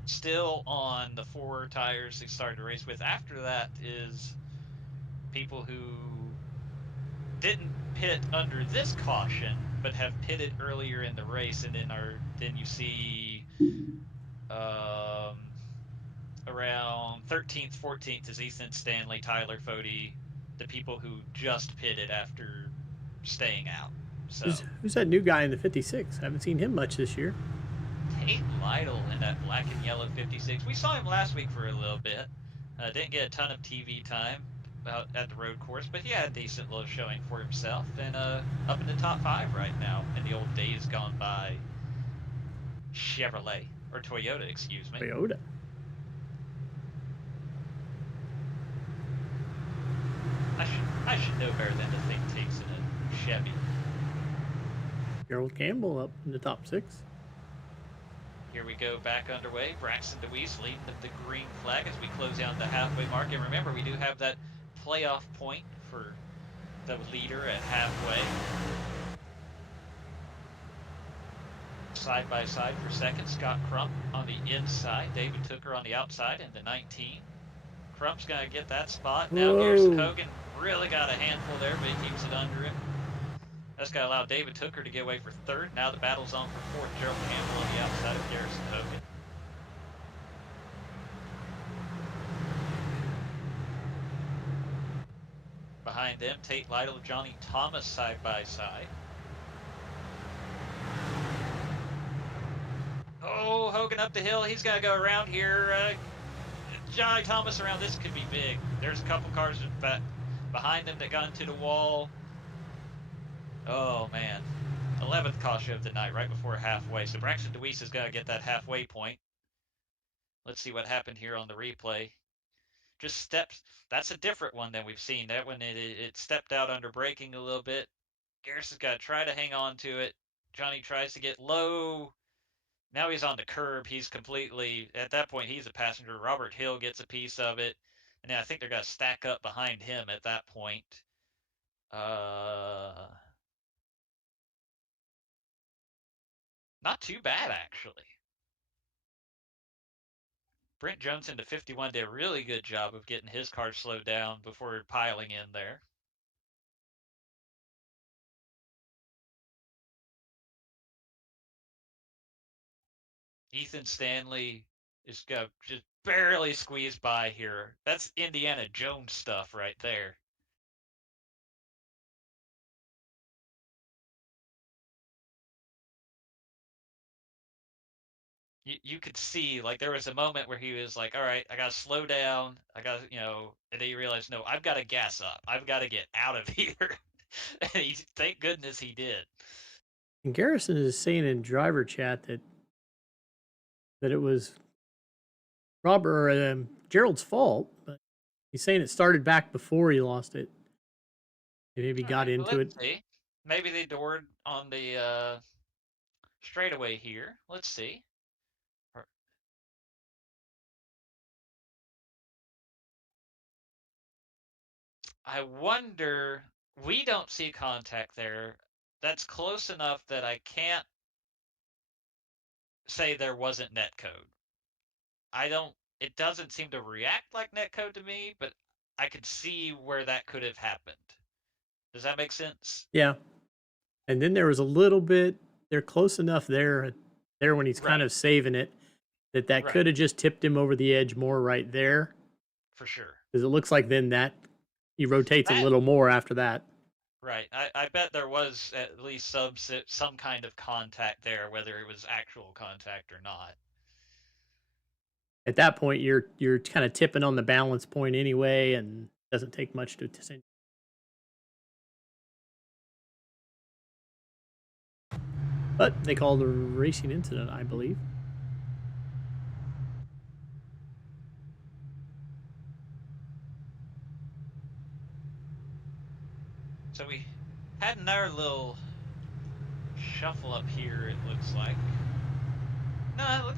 still on the 4 tires they started to race with. After that is people who didn't pit under this caution, but have pitted earlier in the race, and then you see around 13th, 14th is Ethan Stanley, Tyler Fody, the people who just pitted after staying out. So Who's that new guy in the 56? I haven't seen him much this year. Tate Lytle in that black and yellow 56. We saw him last week for a little bit. Didn't get a ton of TV time out at the road course, but he had a decent little showing for himself, and up in the top 5 right now in the old days gone by Chevrolet, or Toyota, excuse me. Toyota. I should know better than to think Tate's in a Chevy. Gerald Campbell up in the top 6. Here we go, back underway. Braxton DeWeese leading the green flag as we close down the halfway mark. And remember, we do have that playoff point for the leader at halfway. Side by side for second, Scott Crump on the inside, David Tooker on the outside in the 19. Crump's going to get that spot. Now Garrison Hogan really got a handful there, but he keeps it under him. That's going to allow David Tooker to get away for third. Now the battle's on for fourth. Gerald Campbell on the outside of Garrison Hogan. Behind them, Tate Lytle, Johnny Thomas side by side. Oh, Hogan up the hill. He's got to go around here. Johnny Thomas around this could be big. There's a couple cars behind them that got into the wall. Oh, man. 11th caution of the night, right before halfway. So Braxton DeWeese is going to get that halfway point. Let's see what happened here on the replay. Just steps. That's a different one than we've seen. That one, it stepped out under braking a little bit. Garrison's got to try to hang on to it. Johnny tries to get low. Now he's on the curb. He's completely, at that point, he's a passenger. Robert Hill gets a piece of it. And then I think they're going to stack up behind him at that point. Not too bad, actually. Brent Jones into 51 did a really good job of getting his car slowed down before piling in there. Ethan Stanley is going to just barely squeeze by here. That's Indiana Jones stuff right there. You could see, like, there was a moment where he was like, all right, I got to slow down. I got to, and then you realize, no, I've got to gas up. I've got to get out of here. And thank goodness he did. And Garrison is saying in driver chat that it was Gerald's fault, but he's saying it started back before he lost it. He maybe got into it. See. Maybe they doored on the straightaway here. Let's see. I wonder, we don't see contact there. That's close enough that I can't say there wasn't netcode. It doesn't seem to react like netcode to me, but I could see where that could have happened. Does that make sense? Yeah. And then there was a little bit, they're close enough there when he's kind of saving it, that could have just tipped him over the edge more right there. For sure. Because it looks like then that he rotates a little more after that. Right. I bet there was at least some kind of contact there, whether it was actual contact or not. At that point, you're kind of tipping on the balance point anyway, and it doesn't take much to send. But they called a racing incident, I believe. So we had another little shuffle up here, it looks like. No,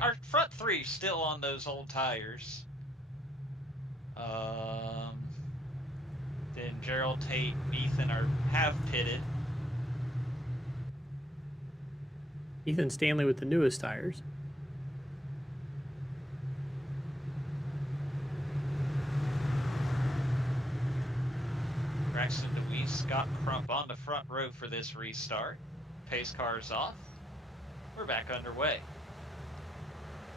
our front three still on those old tires. Then Gerald, Tate, and Ethan have pitted. Ethan Stanley with the newest tires. Braxton DeWeese, Scott Crump on the front row for this restart. Pace cars off. We're back underway.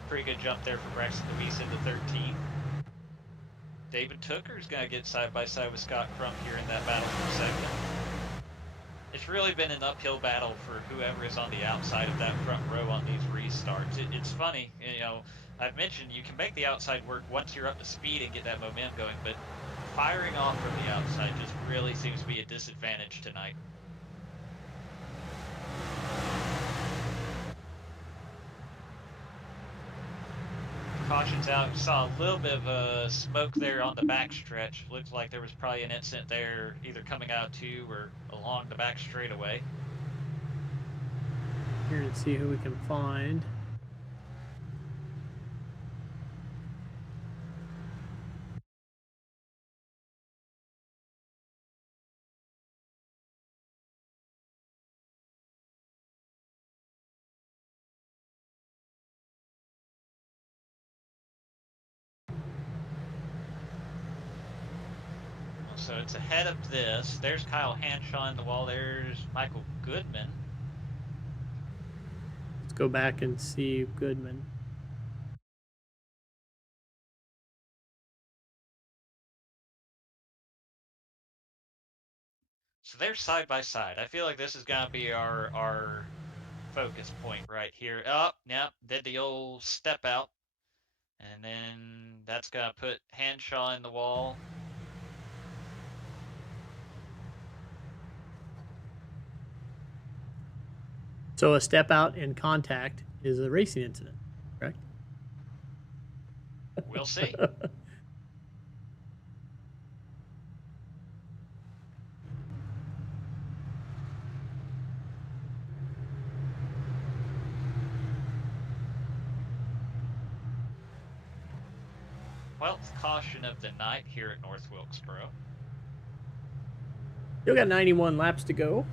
Pretty good jump there for Braxton DeWeese into 13. David Tooker's going to get side by side with Scott Crump here in that battle for second. It's really been an uphill battle for whoever is on the outside of that front row on these restarts. It's funny, you know, I've mentioned you can make the outside work once you're up to speed and get that momentum going, but firing off from the outside just really seems to be a disadvantage tonight. Caution's out. We saw a little bit of smoke there on the backstretch. Looked like there was probably an incident there, either coming out to or along the back straightaway. Here to see who we can find. So it's ahead of this. There's Kyle Hanshaw in the wall. There's Michael Goodman. Let's go back and see Goodman. So they're side by side. I feel like this is gonna be our focus point right here. Oh, yeah, did the old step out. And then that's gonna put Hanshaw in the wall. So a step out and contact is a racing incident, correct? We'll see. Twelfth caution of the night here at North Wilkesboro. Still got 91 laps to go.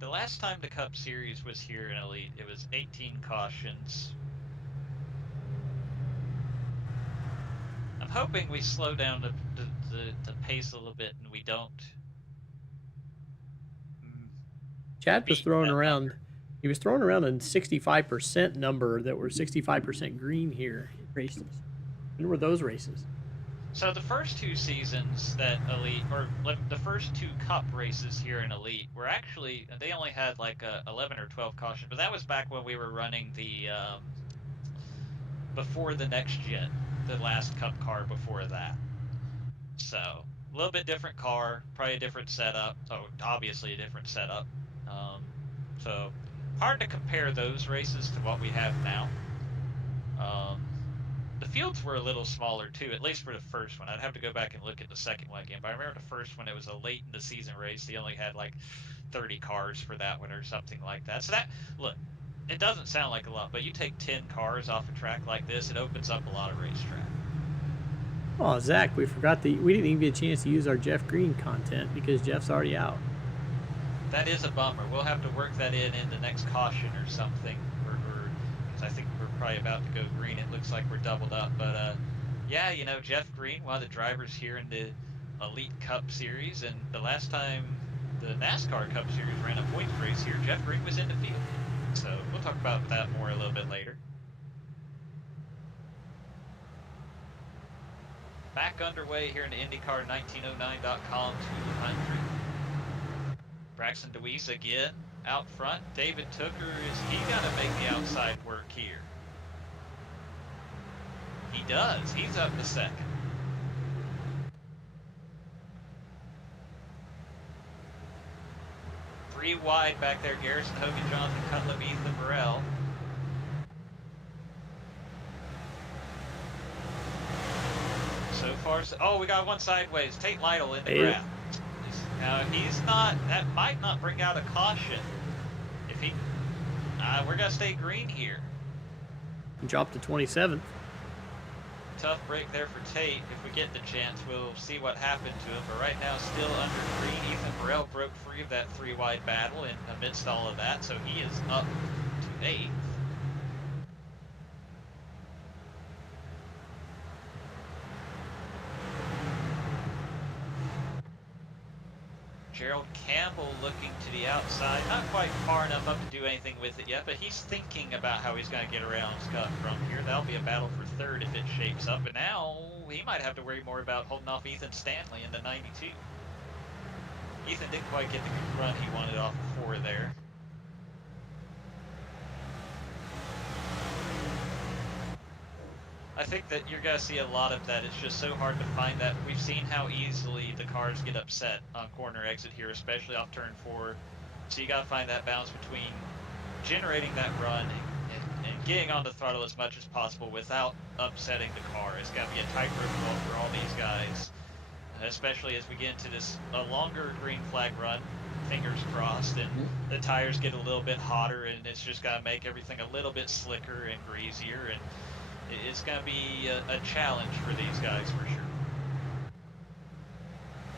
The last time the Cup Series was here in Elite, it was 18 cautions. I'm hoping we slow down the pace a little bit and we don't. Chad was throwing around. He was throwing around a 65% number that were 65% green here in races. When were those races? So the first two seasons that Elite, or the first two Cup races here in Elite, were actually, they only had like 11 or 12 cautions, but that was back when we were running the, before the NextGen, the last Cup car before that. So, a little bit different car, probably a different setup, oh, obviously a different setup. So, hard to compare those races to what we have now. The fields were a little smaller too, at least for the first one. I'd have to go back and look at the second one again, but I remember the first one, it was a late in the season race. They only had like 30 cars for that one or something like that. So that, look, it doesn't sound like a lot, but you take 10 cars off a track like this, it opens up a lot of racetrack. Oh, Zach, we forgot we didn't even get a chance to use our Jeff Green content because Jeff's already out. That is a bummer. We'll have to work that in the next caution or something. Because I think we're probably about to go green. It looks like we're doubled up. But, yeah, you know, Jeff Green, one of the drivers here in the Elite Cup Series. And the last time the NASCAR Cup Series ran a points race here, Jeff Green was in the field. So we'll talk about that more a little bit later. Back underway here in the IndyCar1909.com 200. Braxton DeWeese again out front. David Tooker he got to make the outside work here. He does. He's up to second. Three wide back there. Garrison Hogan, Jonathan Cutlip, Ethan Burrell. So far, oh, we got one sideways. Tate Lytle in the ground. Now, he's not, that might not bring out a caution. If he, we're going to stay green here. Drop to 27th. Tough break there for Tate. If we get the chance, we'll see what happened to him. But right now, still under green. Ethan Burrell broke free of that three-wide battle in amidst all of that, so he is up to 8th. Apple looking to the outside, not quite far enough up to do anything with it yet, but he's thinking about how he's going to get around Scott Crump here. That'll be a battle for third if it shapes up, and now he might have to worry more about holding off Ethan Stanley in the 92. Ethan didn't quite get the run he wanted off of 4 there. I think that you're going to see a lot of that. It's just so hard to find that. We've seen how easily the cars get upset on corner exit here, especially off turn 4. So you got to find that balance between generating that run and getting on the throttle as much as possible without upsetting the car. It's got to be a tightrope ball for all these guys, especially as we get into this longer green flag run. Fingers crossed, and the tires get a little bit hotter, and it's just got to make everything a little bit slicker and greasier, and it's going to be a challenge for these guys for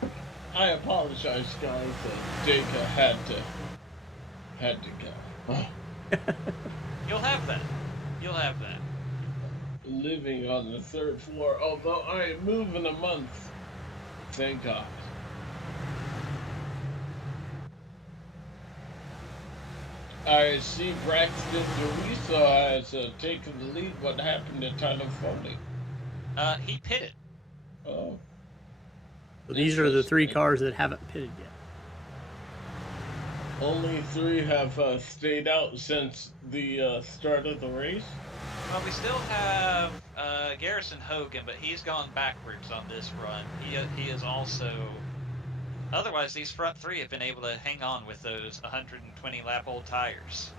sure. I apologize, guys. Jacob had to go. You'll have that. You'll have that. Living on the 3rd floor, although I move in a month. Thank God. I see Braxton Dewisa has taken the lead. What happened to Tyler Foley? He pitted. Oh. So these are the 3 cars that haven't pitted yet. Only 3 have stayed out since the start of the race? Well, we still have Garrison Hogan, but he's gone backwards on this run. He is also... Otherwise, these front 3 have been able to hang on with those 120-lap-old tires.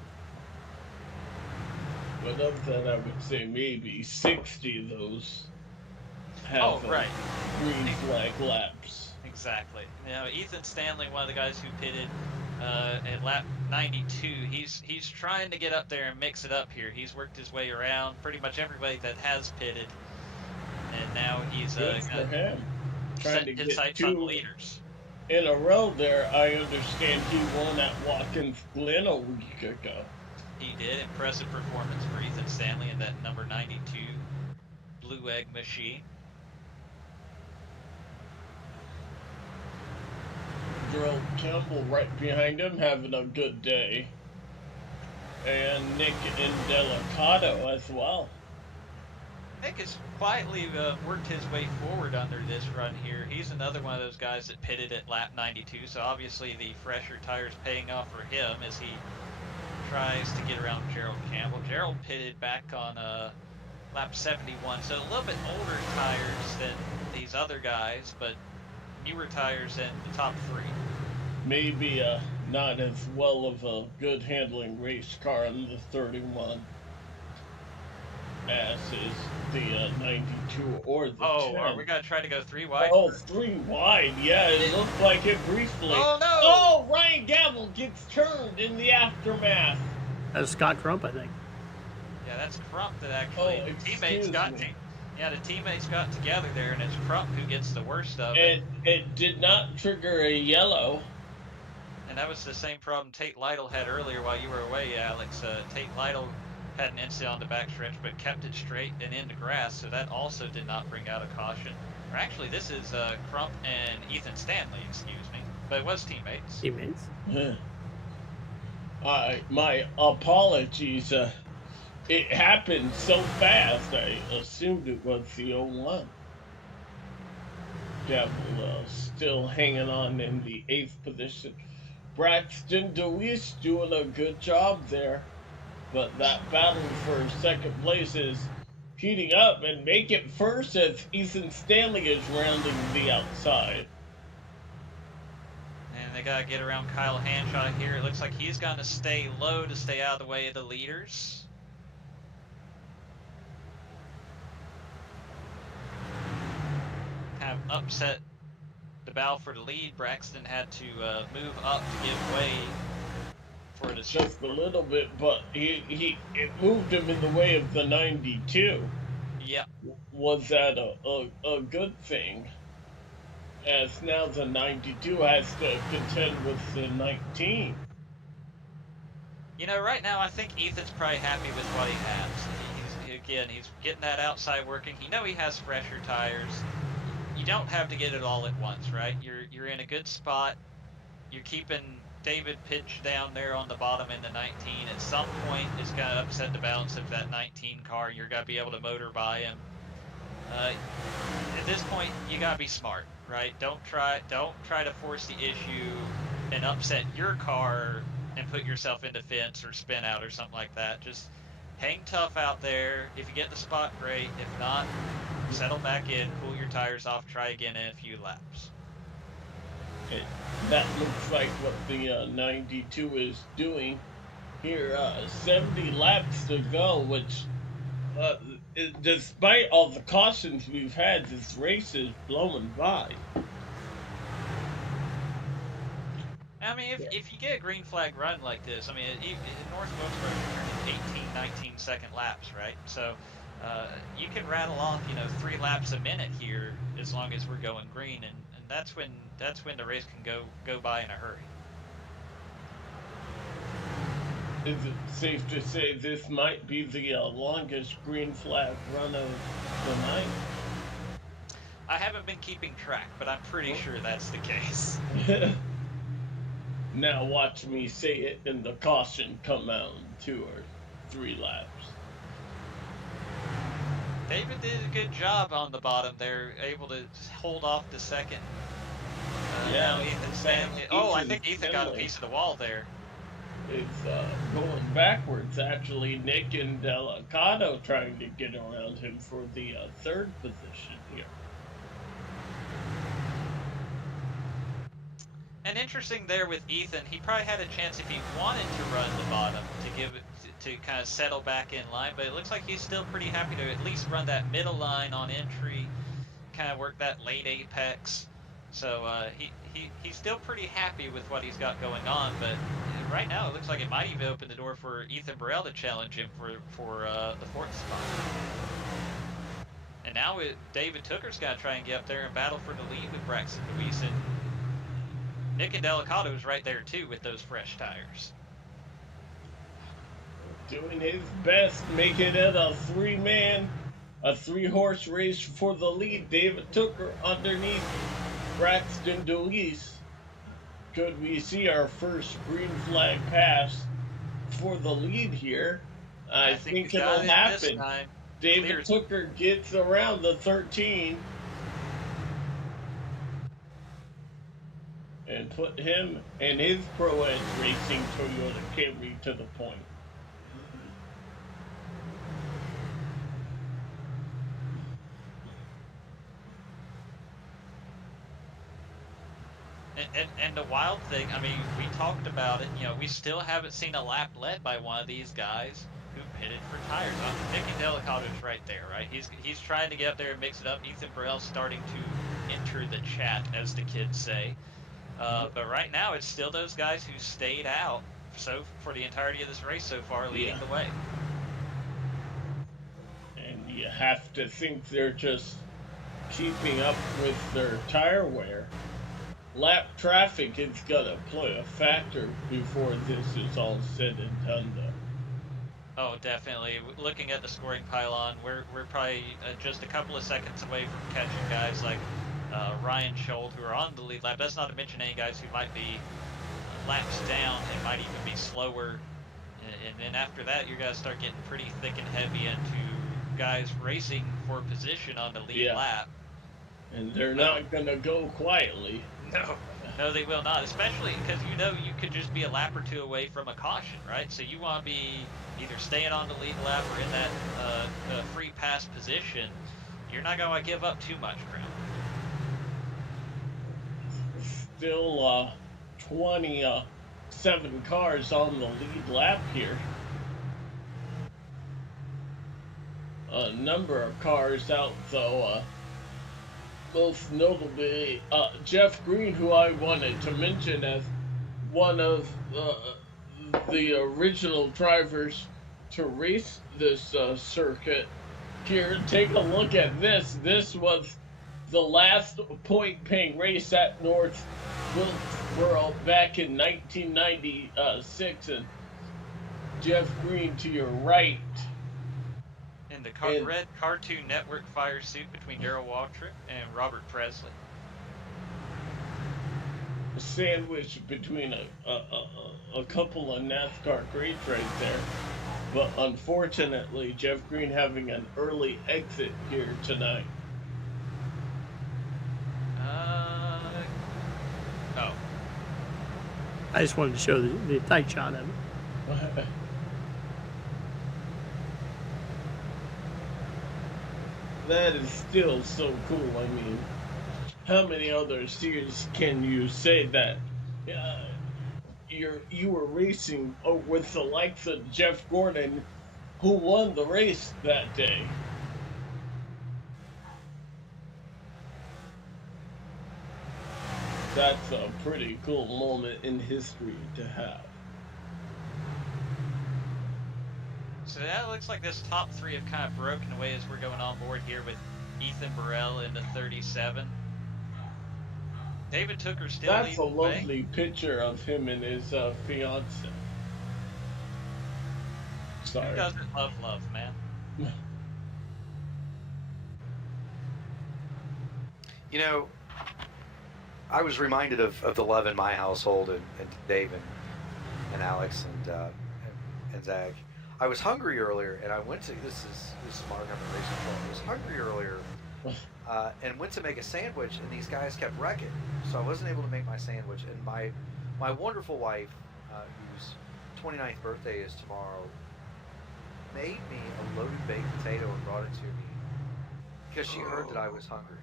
But of that, I would say maybe 60 of those have green flag laps. Exactly. You know, Ethan Stanley, one of the guys who pitted at lap 92, he's trying to get up there and mix it up here. He's worked his way around pretty much everybody that has pitted, and now he's Good for him. Trying to his get sights 2 on the leaders. in a row there. I understand he won at Watkins Glen a week ago. He did. Impressive performance for Ethan Stanley in that number 92 Blue Egg machine. Gerald Campbell right behind him having a good day. And Nick Indelicato as well. Nick has quietly worked his way forward under this run here. He's another one of those guys that pitted at lap 92, so obviously the fresher tires paying off for him as he tries to get around Gerald Campbell. Gerald pitted back on lap 71, so a little bit older tires than these other guys, but newer tires than the top 3. Maybe not as well of a good handling race car in the 31 as is the 92 or the 10. Are we going to try to go 3 wide? Oh, 3 wide, yeah, it looked like it briefly. Oh, no! Oh, Ryan Gavel gets turned in the aftermath. That's Scott Crump, I think. Yeah, that's Crump that actually Oh, teammates got excuse me. Yeah, the teammates got together there, and it's Crump who gets the worst of it. It did not trigger a yellow. And that was the same problem Tate Lytle had earlier while you were away, Alex. Tate Lytle had an incident on the backstretch, but kept it straight and into grass, so that also did not bring out a caution. Or actually, this is Crump and Ethan Stanley, excuse me. But it was teammates. Teammates. My apologies. It happened so fast, I assumed it was the 01. Gavel still hanging on in the 8th position. Braxton Deweese doing a good job there. But that battle for 2nd place is heating up, and make it first as Ethan Stanley is rounding the outside. And they got to get around Kyle Hanshaw here. It looks like he's going to stay low to stay out of the way of the leaders. Kind of upset the battle for the lead. Braxton had to move up to give way for the Just a little bit, but it moved him in the way of the 92. Yep. Was that a good thing? As now the 92 has to contend with the 19. You know, right now I think Ethan's probably happy with what he has. He's getting that outside working. He has fresher tires. You don't have to get it all at once, right? You're in a good spot. you're keeping David pinched down there on the bottom in the 19. At some point, it's going to upset the balance of that 19 car. You're going to be able to motor by him. At this point, you got to be smart, right? Don't try to force the issue and upset your car and put yourself into fence or spin out or something like that. Just hang tough out there. If you get the spot, great. If not, settle back in, pull your tires off, try again in a few laps. That looks like what the 92 is doing here. 70 laps to go, which, despite all the cautions we've had, this race is blowing by. I mean, if you get a green flag run like this, I mean, in North Wilkesboro, you're turning 18, 19-second laps, right? So you can rattle off, 3 laps a minute here as long as we're going green, and that's when the race can go by in a hurry. Is it safe to say this might be the longest green flag run of the night? I haven't been keeping track, but I'm pretty sure that's the case. Now watch me say it and the caution come out in 2 or 3 laps. David did a good job on the bottom there, able to hold off the second. Now Ethan's Stanley. Oh, I think Ethan got a piece of the wall there. It's going backwards, actually. Nick and Delicado trying to get around him for the 3rd position here. And interesting there with Ethan, he probably had a chance if he wanted to run the bottom to give it to kind of settle back in line, but it looks like he's still pretty happy to at least run that middle line on entry, kind of work that late apex. So he's still pretty happy with what he's got going on, but right now it looks like it might even open the door for Ethan Burrell to challenge him for the 4th spot. And now David Tooker's got to try and get up there and battle for the lead with Braxton Luis, and Nick and Delicado is right there too with those fresh tires. Doing his best, making it a 3-horse race for the lead. David Tooker underneath Braxton Luis. Could we see our first green flag pass for the lead here? I think it'll happen. David Tooker gets around the 13 and put him and his Pro-Edge Racing Toyota Camry to the point. And the wild thing, I mean, we talked about it, we still haven't seen a lap led by one of these guys who pitted for tires. Nick Delicado's right there, right? He's trying to get up there and mix it up. Ethan Burrell's starting to enter the chat, as the kids say. But right now, it's still those guys who stayed out for the entirety of this race so far, leading the way. And you have to think they're just keeping up with their tire wear. Lap traffic is gonna play a factor before this is all said and done, though. Oh, definitely. Looking at the scoring pylon, we're probably just a couple of seconds away from catching guys like Ryan Scholl, who are on the lead lap. That's not to mention any guys who might be laps down and might even be slower. And then after that, you're gonna start getting pretty thick and heavy into guys racing for position on the lead lap. And they're not gonna go quietly. No, they will not, especially because you could just be a lap or 2 away from a caution, right? So you want to be either staying on the lead lap or in that free pass position. You're not going to give up too much ground. Still 27 cars on the lead lap here. A number of cars out, though. Most notably, Jeff Green, who I wanted to mention as one of the original drivers to race this circuit. Here, take a look at this. This was the last point-paying race at North Wilkesboro back in 1996, and Jeff Green to your right. In the red Cartoon Network fire suit between Darrell Waltrip and Robert Presley. sandwiched between a couple of NASCAR greats right there. But unfortunately, Jeff Green having an early exit here tonight. Oh. I just wanted to show the tight shot of it. That is still so cool. I mean, how many other series can you say that you were racing with the likes of Jeff Gordon, who won the race that day? That's a pretty cool moment in history to have. So that looks like this top three have kind of broken away as we're going on board here with Ethan Burrell into 37. David Tooker still leading That's a lovely picture of him and his fiance. Sorry. Who doesn't love love, man? You know, I was reminded of the love in my household and Dave and Alex and Zach. I was hungry earlier, and I went to this is Montgomery Racing Club. I was hungry earlier, and went to make a sandwich, and these guys kept wrecking, so I wasn't able to make my sandwich. And my wonderful wife, whose 29th birthday is tomorrow, made me a loaded baked potato and brought it to me because she heard that I was hungry.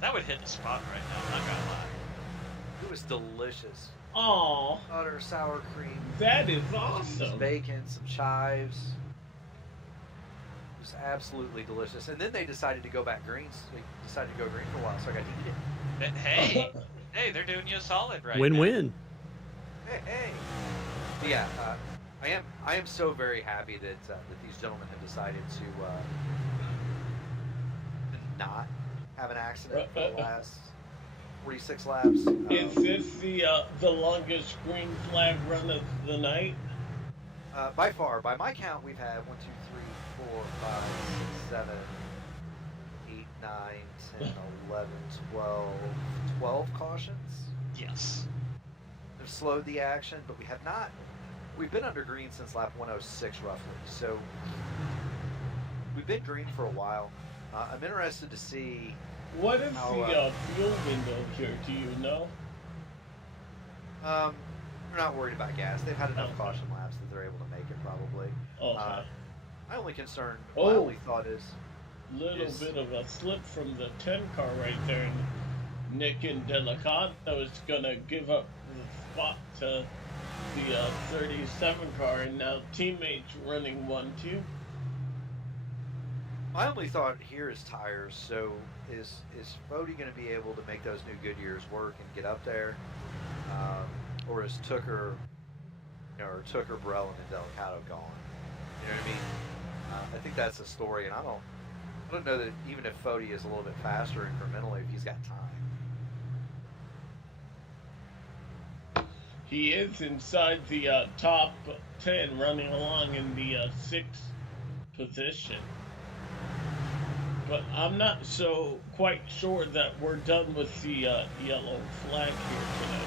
That would hit the spot right now, not gonna lie. It was delicious. Aww, Butter, sour cream. that is Some awesome. bacon, some chives. It was absolutely delicious. And then they decided to go back green. So they decided to go green for a while, so I got to eat it. But hey, they're doing you a solid right Win-win. Hey. But yeah, I am so very happy that these gentlemen have decided to not have an accident for the last 46 laps. Is this the longest green flag run of the night? By far, by my count, we've had 1, 2, 3, 4, 5, 6, 7, 8, 9, 10, 11, 12 cautions. Yes. They've slowed the action, but we have not. We've been under green since lap 106, roughly. So we've been green for a while. I'm interested to see. What is the fuel window here? Do you know? They're not worried about gas. They've had enough caution laps that they're able to make it probably. Okay. My only thought is Little bit of a slip from the 10 car right there. And Nick and Delicato is gonna give up the spot to the 37 car, and now teammates running 1-2. my only thought here is tires. So is Fody going to be able to make those new Goodyears work and get up there, or is Tooker, or Tooker, Burrell, and Delicato gone? You know what I mean? I think that's the story, and I don't know that even if Fody is a little bit faster incrementally, if he's got time. He is inside the top 10, running along in the 6th position. But I'm not so quite sure that we're done with the yellow flag here tonight.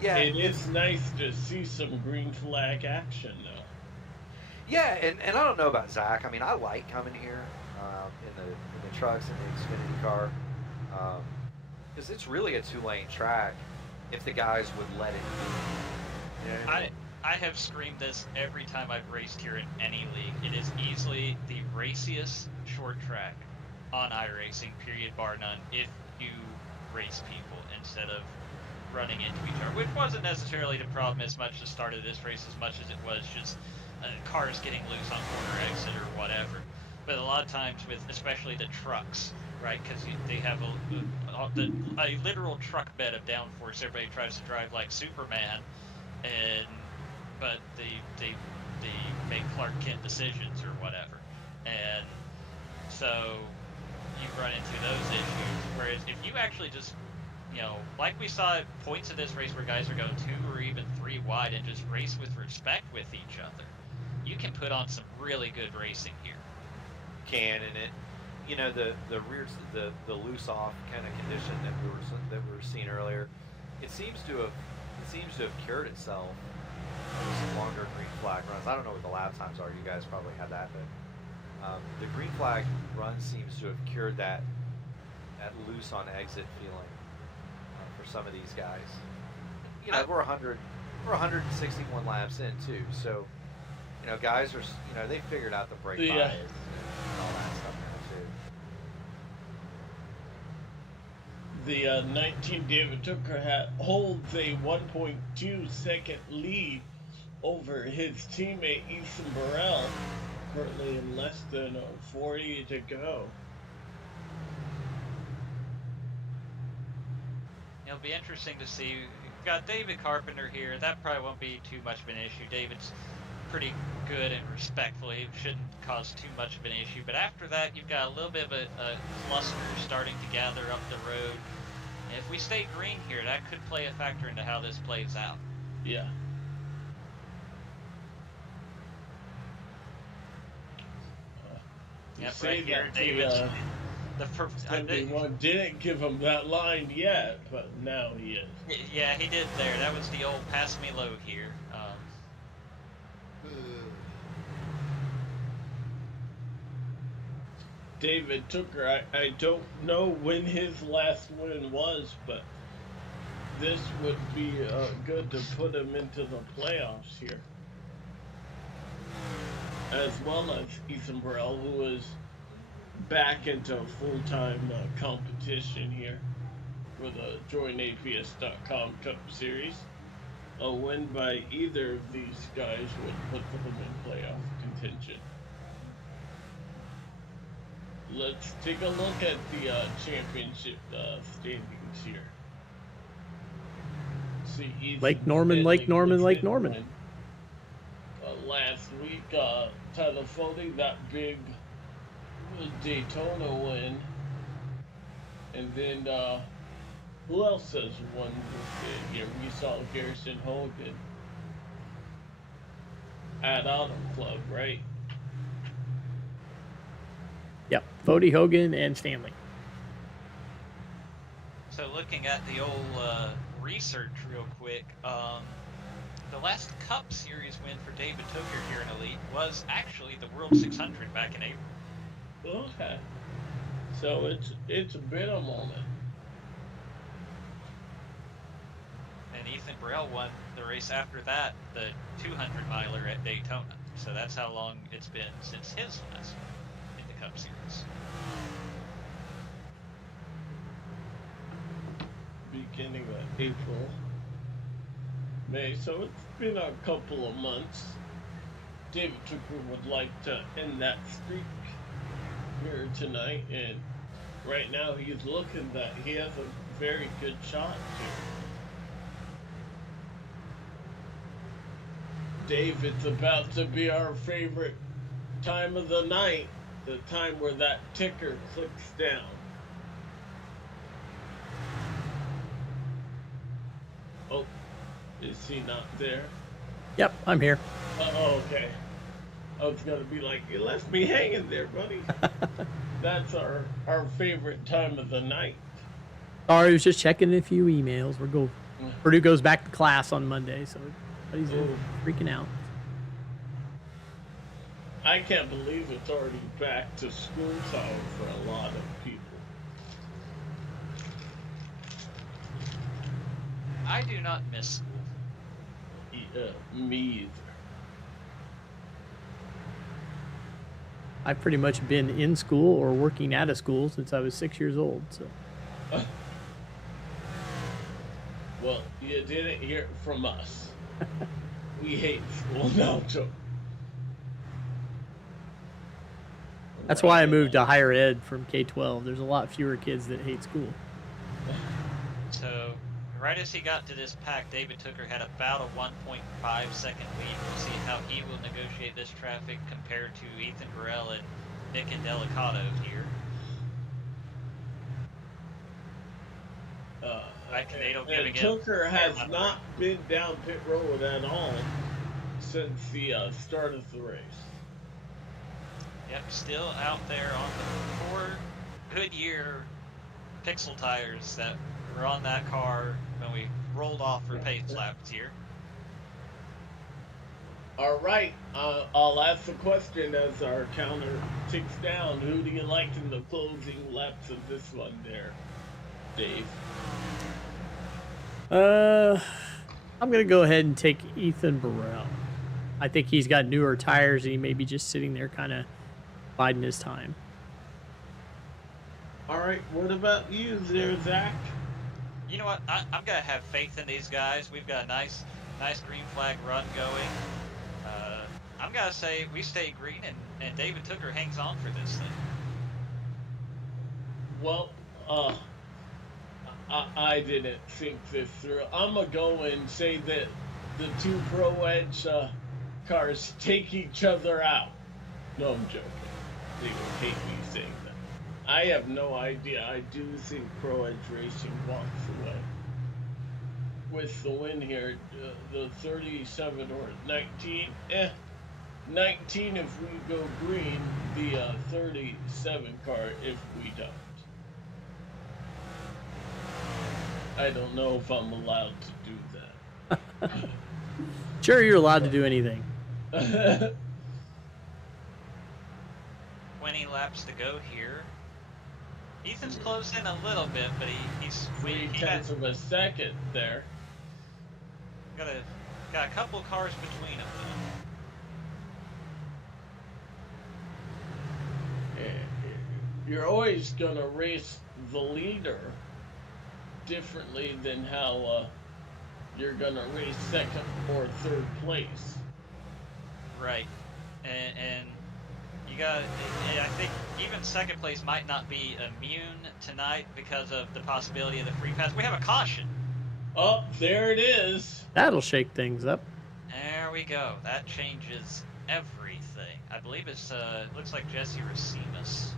Yeah, It is nice to see some green flag action, though. Yeah, and I don't know about Zach. I mean, I like coming here in the trucks and the Xfinity car because it's really a 2-lane track if the guys would let it be. You know what I mean? I have screamed this every time I've raced here in any league. It is easily the raciest short track on iRacing, period, bar none, if you race people instead of running into each other, which wasn't necessarily the problem as much the start of this race as much as it was just cars getting loose on corner exit or whatever. But a lot of times with especially the trucks, right, because they have a literal truck bed of downforce. Everybody tries to drive like Superman, but they make Clark Kent decisions or whatever, and so you run into those issues. Whereas if you actually just, like we saw at points of this race where guys are going 2 or even 3 wide and just race with respect with each other, you can put on some really good racing here. And it, you know, the rear, the loose off kind of condition that we were seeing earlier, it seems to have cured itself with some longer green flag runs. I don't know what the lap times are. You guys probably had that, but the green flag run seems to have cured that loose on exit feeling for some of these guys. You know, we're 161 laps in too, so you know, guys are, you know, they figured out the brake bias and all that stuff now too. The 19 David Tooker holds a 1.2 second lead over his teammate Ethan Burrell, currently in less than 40 to go. It'll be interesting to see. We've got David Carpenter here. That probably won't be too much of an issue. David's pretty good and respectful. He shouldn't cause too much of an issue. But after that, you've got a little bit of a cluster starting to gather up the road. And if we stay green here, that could play a factor into how this plays out. Yeah. Yep, right here, David. Everyone didn't give him that line yet, but now he is. Yeah, he did there. That was the old pass me low here. David Tooker, I don't know when his last win was, but this would be good to put him into the playoffs here. As well as Ethan Burrell, who is back into full-time competition here for the JoinAPS.com Cup Series. A win by either of these guys would put them in playoff contention. Let's take a look at the championship standings here. See, Lake Norman. Last week, Tyler Foley, that big Daytona win. And then, who else has won this year? We saw Garrison Hogan at Auto Club, right? Yep, Fody, Hogan, and Stanley. So looking at the old research real quick, the last Cup Series win for David Tooker here in Elite was actually the World 600 back in April. Okay. So it's been a moment. And Ethan Burrell won the race after that, the 200 miler at Daytona. So that's how long it's been since his last win in the Cup Series. Beginning of April, May, so it's been a couple of months. David Tooker would like to end that streak here tonight, and right now he's looking that he has a very good shot to. David's about to be our favorite time of the night, the time where that ticker clicks down. Oh, is he not there? Yep, I'm here. Oh, okay. I was gonna be like, you left me hanging there, buddy. That's our favorite time of the night. Sorry, I was just checking a few emails. Purdue goes back to class on Monday, so everybody's freaking out. I can't believe it's already back to school time for a lot of people. I do not miss school. Me either. I've pretty much been in school or working out of school since I was 6 years old. So. Well, you didn't hear it from us. We hate school. No joke. That's why I moved to higher ed from K-12. There's a lot fewer kids that hate school. So, right as he got to this pack, David Tooker had about a 1.5 second lead. We'll see how he will negotiate this traffic compared to Ethan Burrell and Nick and Delicato here. And Tooker has not been down pit road at all since the start of the race. Yep, still out there on the 4 Goodyear pixel tires that were on that car when we rolled off for pace laps here. All right, I'll ask the question as our counter ticks down. Who do you like in the closing laps of this one there, Dave? I'm going to go ahead and take Ethan Burrell. I think he's got newer tires and he may be just sitting there kind of biding his time. All right, what about you there, Zach? You know what? I'm going to have faith in these guys. We've got a nice green flag run going. I'm going to say we stay green and David Tooker hangs on for this thing. Well, I didn't think this through. I'm going to go and say that the two Pro Edge cars take each other out. No, I'm joking. They would hate me saying that. I have no idea. I do think Pro Edge Racing walks away with the win here. The 37 or 19. 19 if we go green. The 37 car if we don't. I don't know if I'm allowed to do that. Sure, you're allowed to do anything. 20 laps to go here. Ethan's closed in a little bit, but he's 3/10 of a second there. Got a couple cars between them. You're always gonna race the leader differently than how you're gonna race second or third place. Right, and you got. I think even second place might not be immune tonight because of the possibility of the free pass. We have a caution. Oh, there it is. That'll shake things up. There we go. That changes everything. I believe it's looks like Jesse Racimus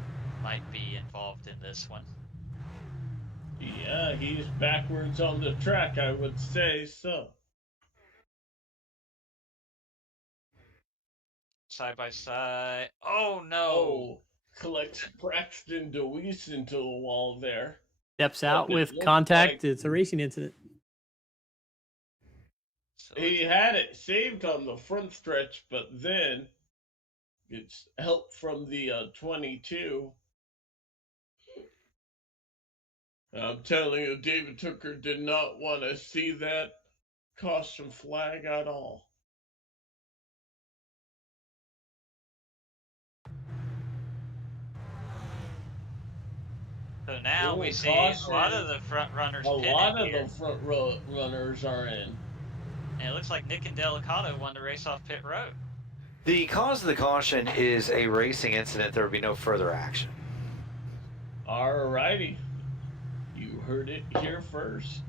might be involved in this one. Yeah, he's backwards on the track, I would say so. Side by side. Oh no! Oh, collects Braxton DeWeese into the wall there. Steps out with contact. Like it's a racing incident. So he had it saved on the front stretch, but then gets help from the 22. I'm telling you, David Tooker did not want to see that caution flag at all. So now we see caution. a lot of the front runners. A lot of here. the front runners are in. And it looks like Nick and Delicato won the race off pit road. The cause of the caution is a racing incident. There will be no further action. Alrighty. You heard it here first.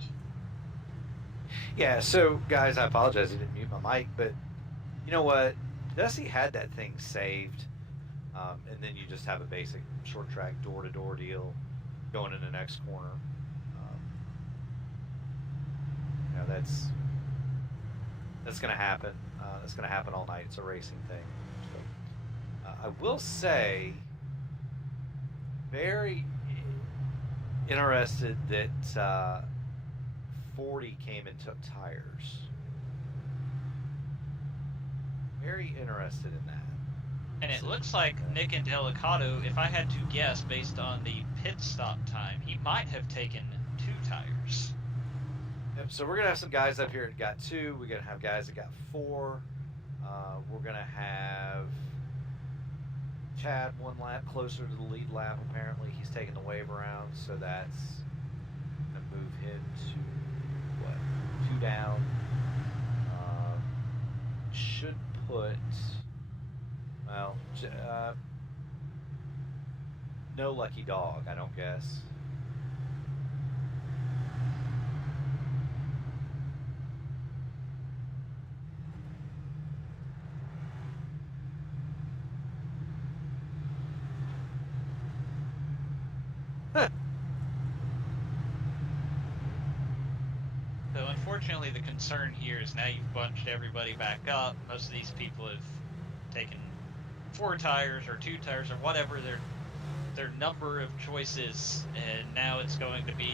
Yeah, so guys, I apologize I didn't mute my mic, but you know what? Dusty had that thing saved, and then you just have a basic short track door-to-door deal going in the next corner. You know, that's going to happen. That's going to happen all night. It's a racing thing. So, I will say, very interested that 40 came and took tires. Very interested in that. And it looks like Nick and Delicato, if I had to guess based on the pit stop time, he might have taken 2 tires. Yep, so we're going to have some guys up here that got 2. We're going to have guys that got 4. We're going to have Chad 1 lap closer to the lead lap, apparently. He's taking the wave around, so that's going to move him to, 2 down. Should put, well, no lucky dog, I don't guess. So unfortunately the concern here is now you've bunched everybody back up. Most of these people have taken 4 tires or 2 tires or whatever their number of choices, and now it's going to be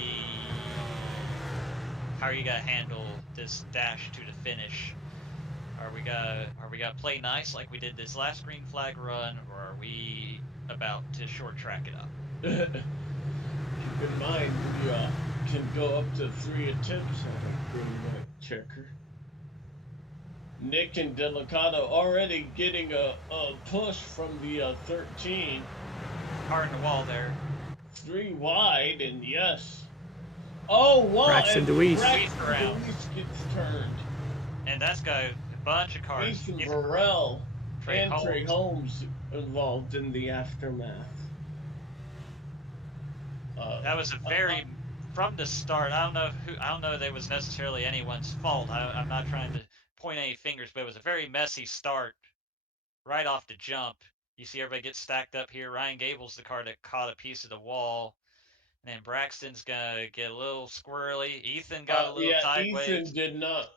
how are you gonna handle this dash to the finish? Are we gonna play nice like we did this last green flag run, or are we about to short track it up? Keep in mind, we can go up to 3 attempts on a green white checker. Nick and Delicato already getting a push from the 13. Car in the wall there. 3 wide, and yes. Oh, wow. Braxton DeWeese. Braxton around. DeWeese gets turned. And that's got a bunch of cars. Ethan Burrell and Trey Holmes. Holmes involved in the aftermath. That was a very from the start. I don't know that it was necessarily anyone's fault. I'm not trying to point any fingers, but it was a very messy start right off the jump. You see everybody get stacked up here. Ryan Gable's the car that caught a piece of the wall. And then Braxton's gonna get a little squirrely. Ethan got a little sideways. Ethan did not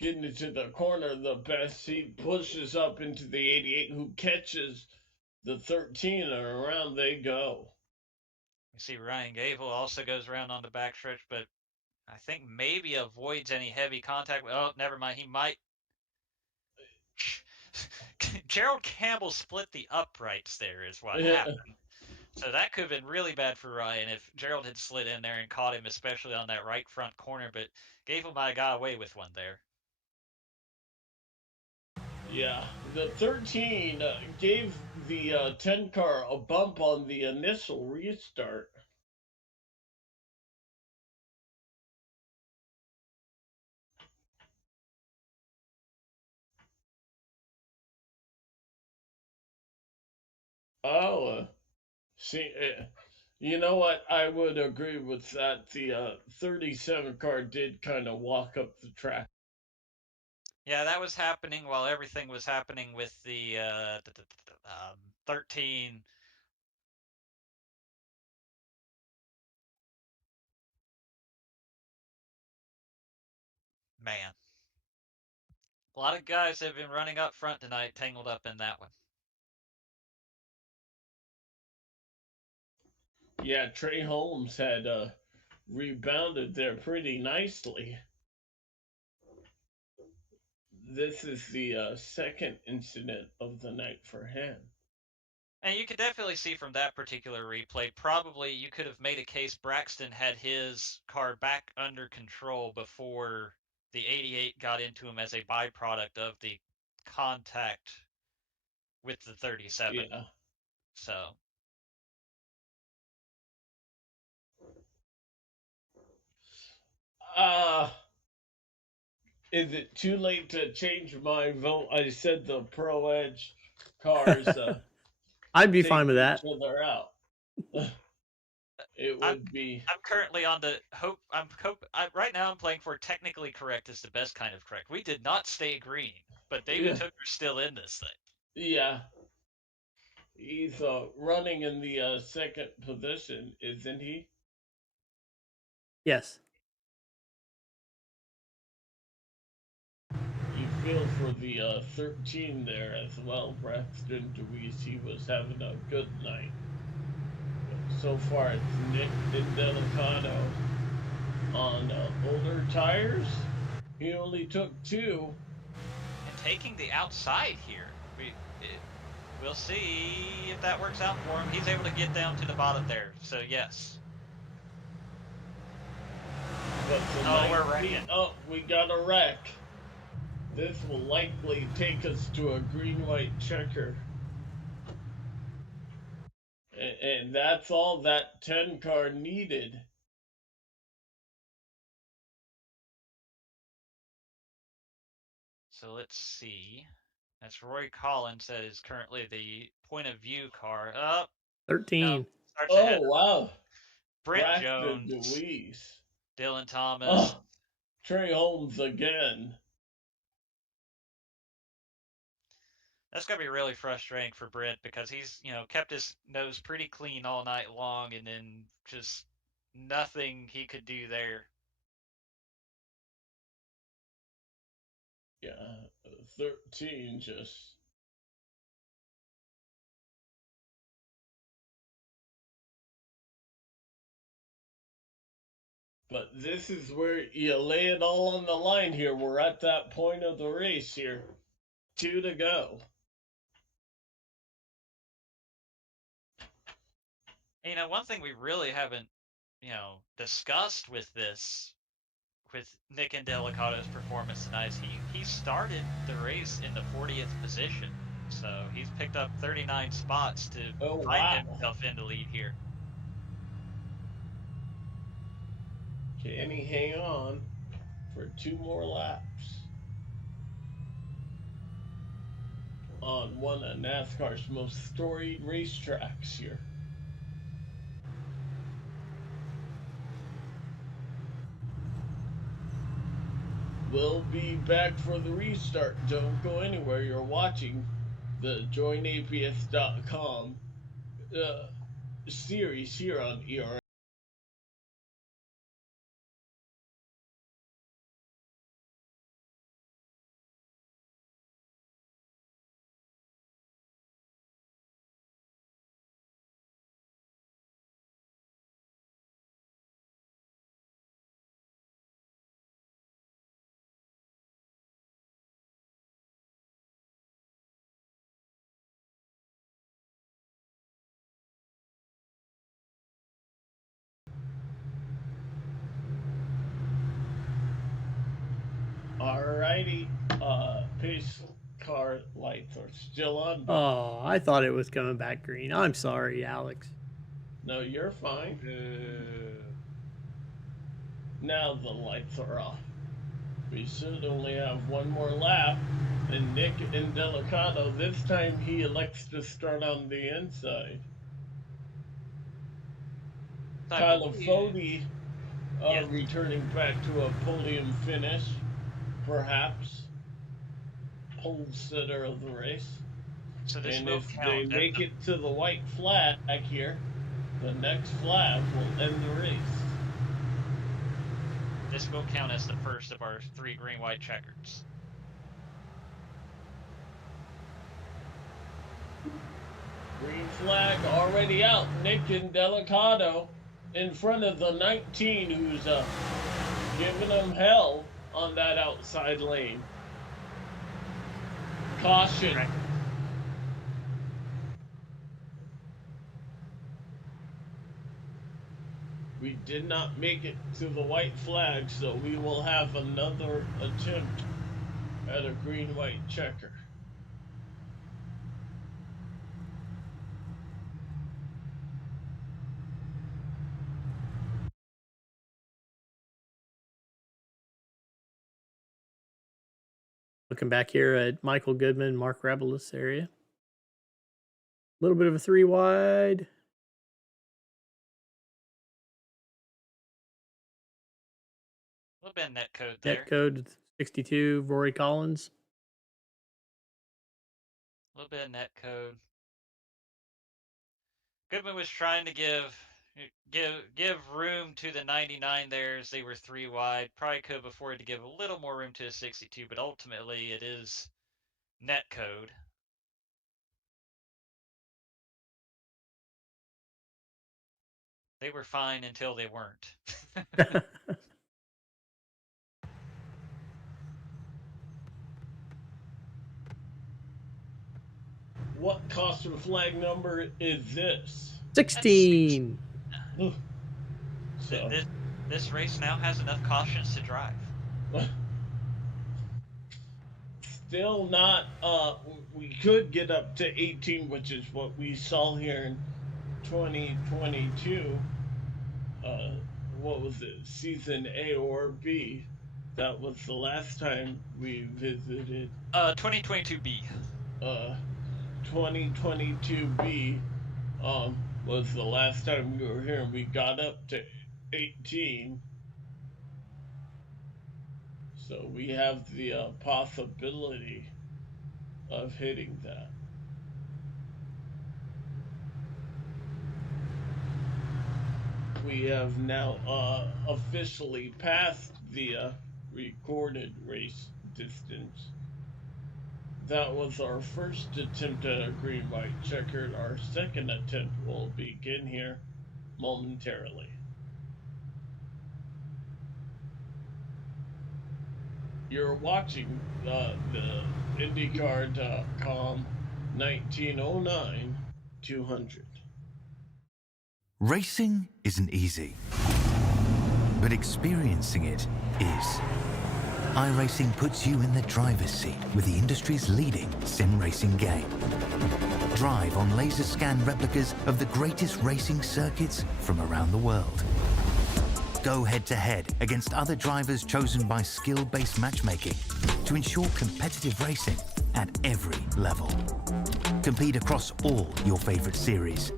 get into the corner the best. He pushes up into the 88, who catches the 13, and around they go. You see Ryan Gable also goes around on the backstretch, but I think maybe avoids any heavy contact. Oh, never mind. He might. Gerald Campbell split the uprights there is what happened. So that could have been really bad for Ryan if Gerald had slid in there and caught him, especially on that right front corner, but Gable might have got away with one there. Yeah, the 13 gave the 10 car a bump on the initial restart. Oh, see, you know what? I would agree with that. The 37 car did kind of walk up the track. Yeah, that was happening while everything was happening with the 13. Man. A lot of guys have been running up front tonight, tangled up in that one. Yeah, Trey Holmes had rebounded there pretty nicely. This is the second incident of the night for him. And you could definitely see from that particular replay, probably you could have made a case Braxton had his car back under control before the 88 got into him as a byproduct of the contact with the 37. Yeah. So. Is it too late to change my vote? I said the Pro Edge cars. I'd be fine with that. Each other out. It would be. I'm currently on the hope. Right now. I'm playing for technically correct is the best kind of correct. We did not stay green, but David Tooker's still in this thing. Yeah. He's running in the second position, isn't he? Yes. You feel for the 13 there as well, Braxton DeWeese. He was having a good night. So far, it's Nick and Delicato on older tires. He only took 2. And taking the outside here. We'll see if that works out for him. He's able to get down to the bottom there, so yes. But we're wrecking. Oh, we got a wreck. This will likely take us to a green-white checker. And that's all that 10 car needed. So let's see. That's Roy Collins that is currently the point of view car. 13. No, wow. Brent Braxton Jones. DeWeese. Dylan Thomas. Trey Holmes again. That's got to be really frustrating for Brent because he's, kept his nose pretty clean all night long and then just nothing he could do there. Yeah, 13 just But this is where you lay it all on the line here. We're at that point of the race here. 2 to go. You know, one thing we really haven't, discussed with Nick Indelicato's performance tonight is he started the race in the 40th position. So he's picked up 39 spots to find himself in the lead here. Can he hang on for 2 more laps on one of NASCAR's most storied racetracks here? We'll be back for the restart. Don't go anywhere. You're watching the joinaps.com series here on ER. Alrighty, pace car lights are still on. Oh, I thought it was coming back green. I'm sorry, Alex. No, you're fine. Now the lights are off. We should only have 1 more lap, and Nick Indelicato, this time he elects to start on the inside. Tyler Fody returning back to a podium finish. Perhaps pole sitter of the race. So this and will if count they make it to the white flag here, the next flag will end the race. This will count as the first of our 3 green-white checkers. Green flag already out. Nick Indelicato in front of the 19 who's giving them hell on that outside lane. Caution. Right. We did not make it to the white flag, so we will have another attempt at a green-white checker. Looking back here at Michael Goodman, Mark Rebelis area. A little bit of a 3 wide. A little bit of net code there. Net code 62, Rory Collins. A little bit of net code. Goodman was trying to give room to the 99 there as they were 3 wide. Probably could have afforded to give a little more room to the 62, but ultimately it is net code. They were fine until they weren't. What caution flag number is this? 16. So, This race now has enough cautions to drive. still not, we could get up to 18, which is what we saw here in 2022. What was it? Season A or B? That was the last time we visited. 2022B. 2022B was the last time we were here, and we got up to 18. So we have the possibility of hitting that. We have now officially passed the recorded race distance. That was our first attempt at a green-white checkered. Our second attempt will begin here momentarily. You're watching the IndyCar.com 1909 200. Racing isn't easy, but experiencing it is. iRacing puts you in the driver's seat with the industry's leading sim racing game. Drive on laser scan replicas of the greatest racing circuits from around the world. Go head-to-head against other drivers chosen by skill-based matchmaking to ensure competitive racing at every level. Compete across all your favorite series.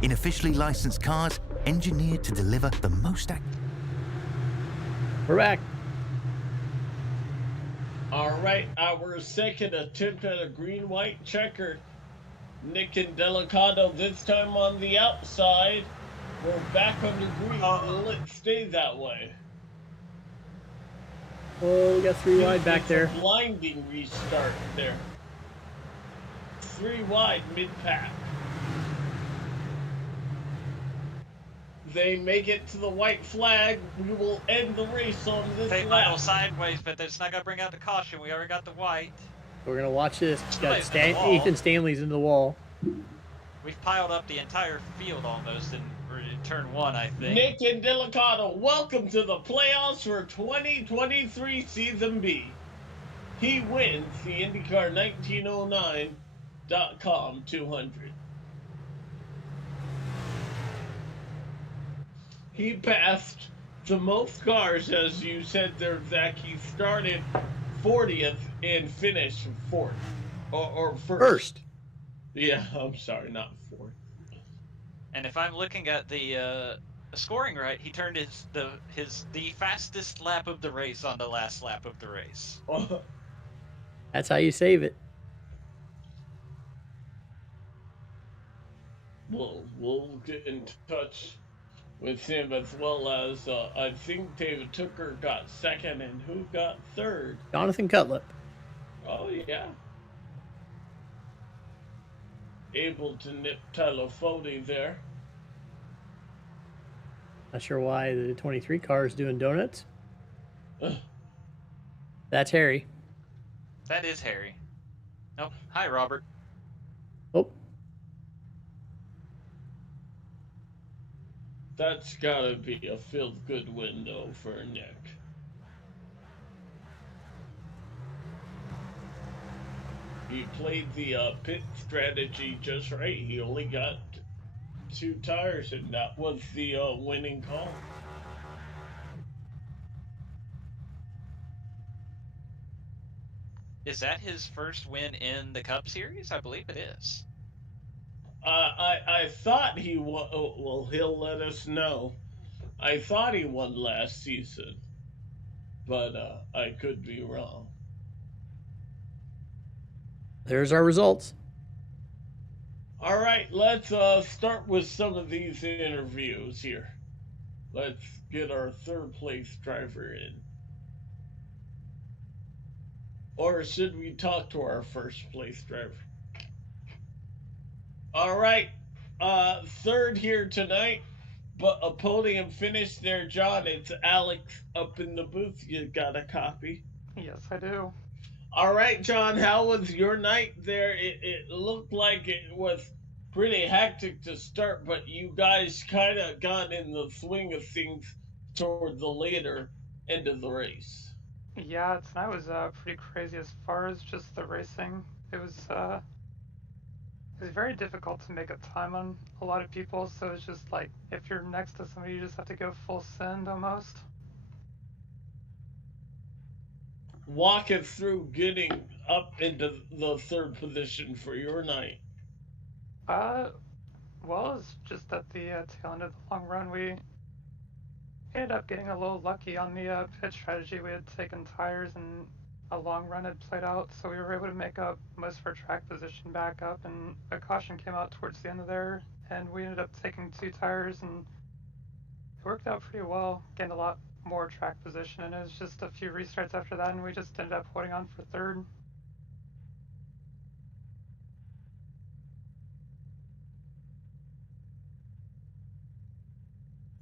In officially licensed cars, engineered to deliver the most We're back. All right, our second attempt at a green-white checker. Nick and Delicato this time on the outside. We're back on the green. Let's stay that way. Oh, we got 3 wide back there. It's a blinding restart there. 3 wide mid-pack. They make it to the white flag. We will end the race on this They lap. idle sideways, but that's not going to bring out the caution. We already got the white. We're going to watch this. Got Somebody's in the wall. Ethan Stanley's in the wall. We've piled up the entire field almost in turn 1, I think. Nick and Delicato, welcome to the playoffs for 2023 Season B. He wins the IndyCar 1909.com 200. He passed the most cars, as you said there, Zach. He started 40th and finished 4th. Or first. Yeah, I'm sorry, not 4th. And if I'm looking at the scoring right, he turned the fastest lap of the race on the last lap of the race. That's how you save it. We'll get in touch with him, as well as I think David Tooker got 2nd, and who got 3rd? Jonathan Cutlip. Oh, yeah. Able to nip Tyler Fody there. Not sure why the 23 car is doing donuts. That's Harry. That is Harry. Oh, hi, Robert. Oh. That's gotta be a feel-good window for Nick. He played the pit strategy just right. He only got 2 tires, and that was the winning call. Is that his first win in the Cup Series? I believe it is. I thought he won. Well, he'll let us know. I thought he won last season, but I could be wrong. There's our results. All right, let's start with some of these interviews here. Let's get our 3rd place driver in. Or should we talk to our 1st place driver? All right, 3rd here tonight, but a podium finish there, John. It's Alex up in the booth. You got a copy? Yes, I do. All right, John, how was your night there? It looked like it was pretty hectic to start, but you guys kind of got in the swing of things toward the later end of the race. Yeah, tonight was pretty crazy as far as just the racing. It was very difficult to make a time on a lot of people, so it's just like if you're next to somebody, you just have to go full send almost. Walk us through getting up into the 3rd position for your night. Well, it's just at the tail end of the long run, we ended up getting a little lucky on the pit strategy. We had taken tires and a long run had played out, so we were able to make up most of our track position back up, and a caution came out towards the end of there, and we ended up taking 2 tires, and it worked out pretty well, gained a lot more track position, and it was just a few restarts after that, and we just ended up holding on for 3rd.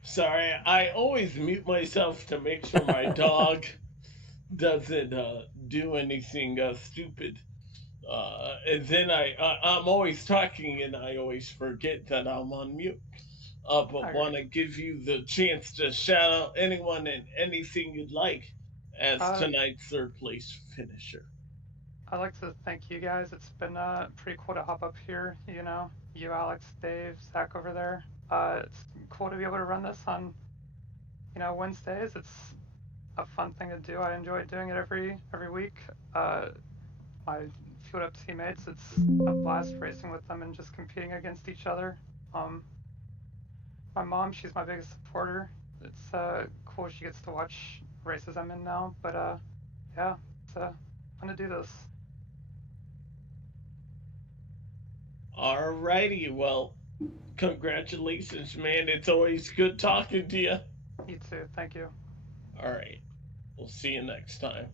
Sorry, I always mute myself to make sure my dog doesn't do anything stupid. And then I'm always talking and I always forget that I'm on mute. But want to give you the chance to shout out anyone and anything you'd like as tonight's third place finisher. I'd like to thank you guys. It's been pretty cool to hop up here. You know, you, Alex, Dave, Zach over there. It's cool to be able to run this on, you know, Wednesdays. It's a fun thing to do. I enjoy doing it every week. My Fueled Up teammates, it's a blast racing with them and just competing against each other. My mom, she's my biggest supporter. It's cool she gets to watch races I'm in now. But yeah, it's fun to do this. Alrighty, well, congratulations, man. It's always good talking to you. You too. Thank you. Alright, we'll see you next time.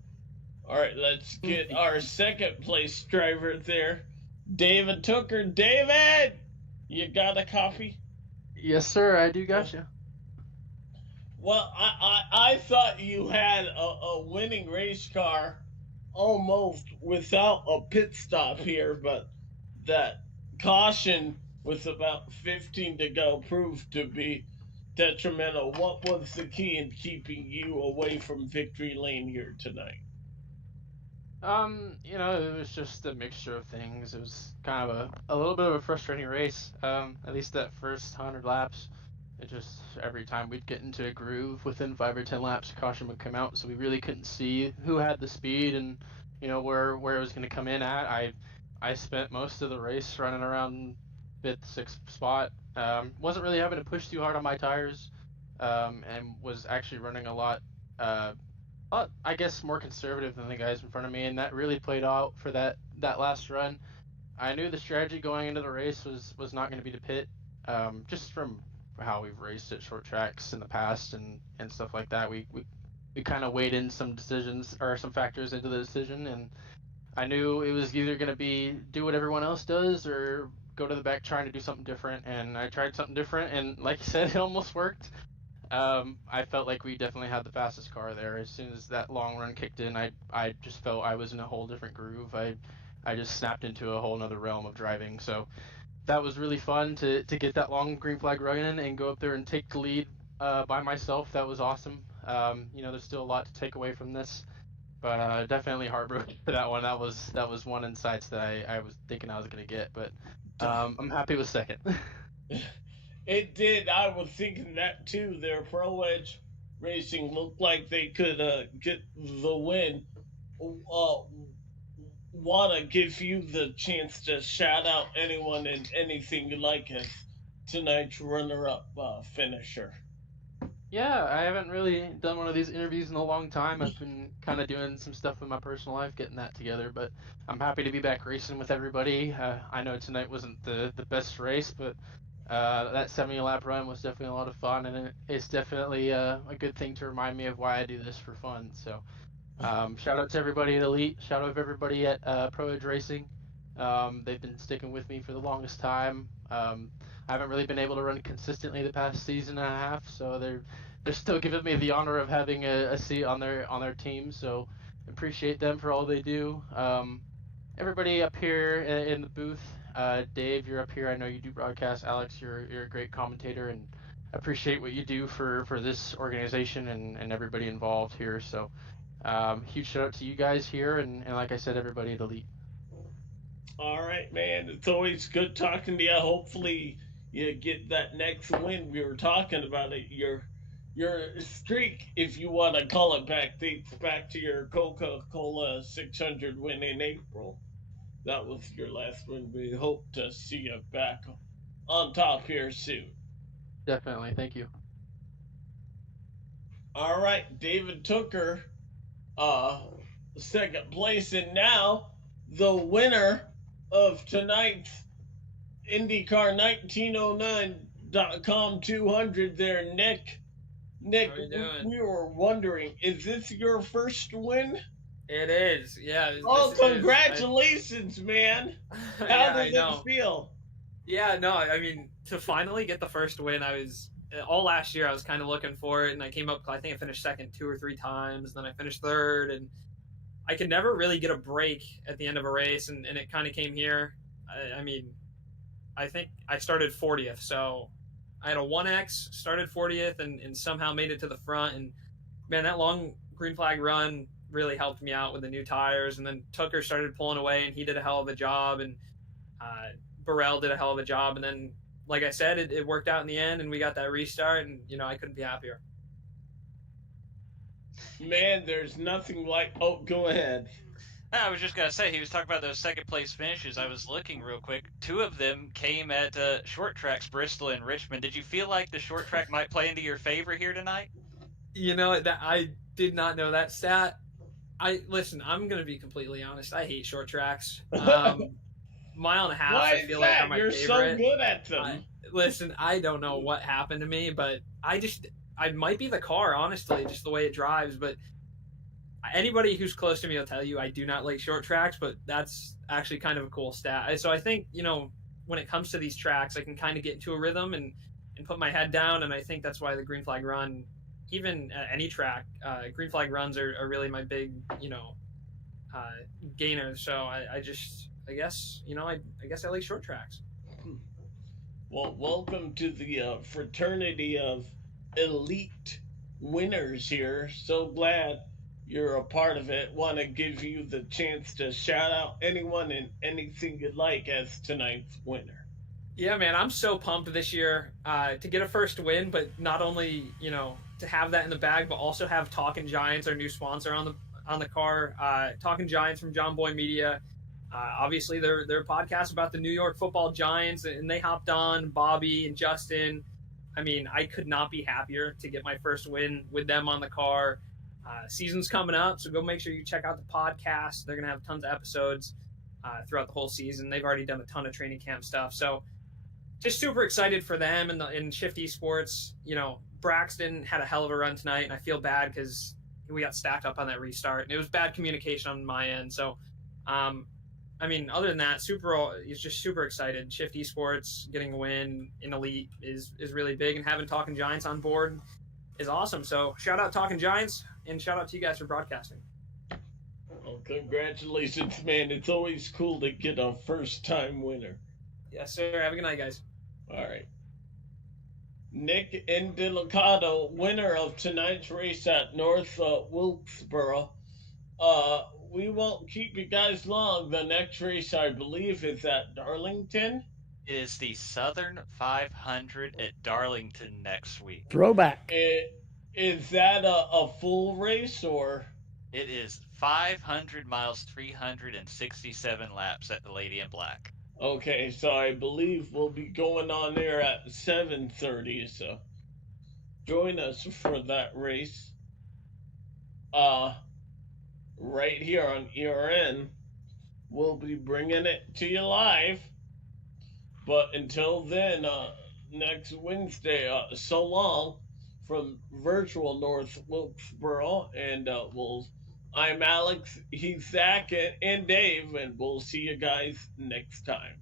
Alright, let's get our second place driver there, David Tooker. David! You got a copy? Yes, sir, I do gotcha. Well, I thought you had a winning race car almost without a pit stop here, but that caution with about 15 to go proved to be detrimental. What was the key in keeping you away from victory lane here tonight? You know, it was just a mixture of things. It was kind of a little bit of a frustrating race. At least that first 100 laps. It just, every time we'd get into a groove, within 5 or 10 laps, caution would come out, so we really couldn't see who had the speed and, you know, where it was going to come in at. I spent most of the race running around 5th, 6th spot. Wasn't really having to push too hard on my tires, and was actually running a lot, I guess, more conservative than the guys in front of me, and that really played out for that last run. I knew the strategy going into the race was not going to be to pit, just from how we've raced at short tracks in the past and stuff like that. We kind of weighed in some decisions or some factors into the decision, and I knew it was either going to be do what everyone else does or go to the back trying to do something different, and I tried something different, and like you said, it almost worked. I felt like we definitely had the fastest car there. As soon as that long run kicked in, I just felt I was in a whole different groove. I just snapped into a whole nother realm of driving, so that was really fun to get that long green flag run in and go up there and take the lead by myself. That was awesome. You know, there's still a lot to take away from this, but definitely heartbroken for that one. That was one insights that I was thinking I was gonna get, but I'm happy with second. It did. I was thinking that too. Their Pro Edge Racing looked like they could get the win. Want to give you the chance to shout out anyone and anything you like as tonight's runner-up finisher. Yeah, I haven't really done one of these interviews in a long time. I've been kind of doing some stuff in my personal life, getting that together, but I'm happy to be back racing with everybody. I know tonight wasn't the best race, but that 70-lap run was definitely a lot of fun, and it's definitely a good thing to remind me of why I do this for fun. So shout out to everybody at Elite, shout out to everybody at Pro Edge Racing. They've been sticking with me for the longest time. I haven't really been able to run consistently the past season and a half, so they're still giving me the honor of having a seat on their team. So appreciate them for all they do. Everybody up here in the booth, Dave, you're up here. I know you do broadcast. Alex, you're a great commentator, and appreciate what you do for this organization and everybody involved here. So huge shout out to you guys here, and like I said, everybody at Elite. All right, man. It's always good talking to you. Hopefully you get that next win. We were talking about it. Your streak, if you want to call it back, dates back to your Coca-Cola 600 win in April. That was your last win. We hope to see you back on top here soon. Definitely. Thank you. All right, David Tooker, second place, and now the winner of tonight's IndyCar 1909.com 200 there, Nick. Nick, we were wondering, is this your first win? It is, yeah. Oh, congratulations, man. How does it feel? Yeah, no, I mean, to finally get the first win, I was all last year I was kind of looking for it, and I came up. I think I finished second 2 or 3 times, then I finished third, and I could never really get a break at the end of a race, and it kind of came here. I mean, I think I started 40th, so I had a 1X, started 40th, and somehow made it to the front. And man, that long green flag run really helped me out with the new tires. And then Tucker started pulling away, and he did a hell of a job, and Burrell did a hell of a job. And then, like I said, it worked out in the end, and we got that restart, and I couldn't be happier. Man, there's nothing like. Oh, go ahead. I was just gonna say, he was talking about those second place finishes. I was looking real quick. 2 of them came at short tracks, Bristol and Richmond. Did you feel like the short track might play into your favor here tonight? That I did not know that stat. Listen, I'm gonna be completely honest. I hate short tracks. Mile and a half. Why I feel like are my You're favorite. so good at them. Listen, I don't know what happened to me, but I might be the car, honestly, just the way it drives. But anybody who's close to me will tell you I do not like short tracks, but that's actually kind of a cool stat. So I think, when it comes to these tracks, I can kind of get into a rhythm and put my head down, and I think that's why the green flag run, even at any track, green flag runs are really my big, gainer. So I guess I like short tracks. Well, welcome to the fraternity of elite winners here. So glad you're a part of it. Want to give you the chance to shout out anyone and anything you'd like as tonight's winner. Yeah, man, I'm so pumped this year to get a first win, but not only, to have that in the bag, but also have Talkin' Giants, our new sponsor on the car. Talkin' Giants from John Boy Media. Obviously, they're a podcast about the New York Football Giants, and they hopped on, Bobby and Justin. I mean, I could not be happier to get my first win with them on the car. Season's coming up, so go make sure you check out the podcast. They're going to have tons of episodes throughout the whole season. They've already done a ton of training camp stuff. So just super excited for them and Shift Esports. Braxton had a hell of a run tonight, and I feel bad because we got stacked up on that restart. And it was bad communication on my end. So, other than that, he's just super excited. Shift Esports getting a win in Elite is really big, and having Talkin' Giants on board is awesome. So shout out Talkin' Giants, and shout out to you guys for broadcasting. Well, congratulations, man. It's always cool to get a first-time winner. Yes, sir. Have a good night, guys. All right. Nick Indelicato, winner of tonight's race at North Wilkesboro. We won't keep you guys long. The next race, I believe, is at Darlington. It is the Southern 500 at Darlington next week. Throwback. Is that a full race, or? It is 500 miles, 367 laps at the Lady in Black. Okay, so I believe we'll be going on there at 7:30, so join us for that race. Right here on ERN, we'll be bringing it to you live. But until then, next Wednesday, so long from virtual North Wilkesboro, and I'm Alex, he's Zach, and Dave, and we'll see you guys next time.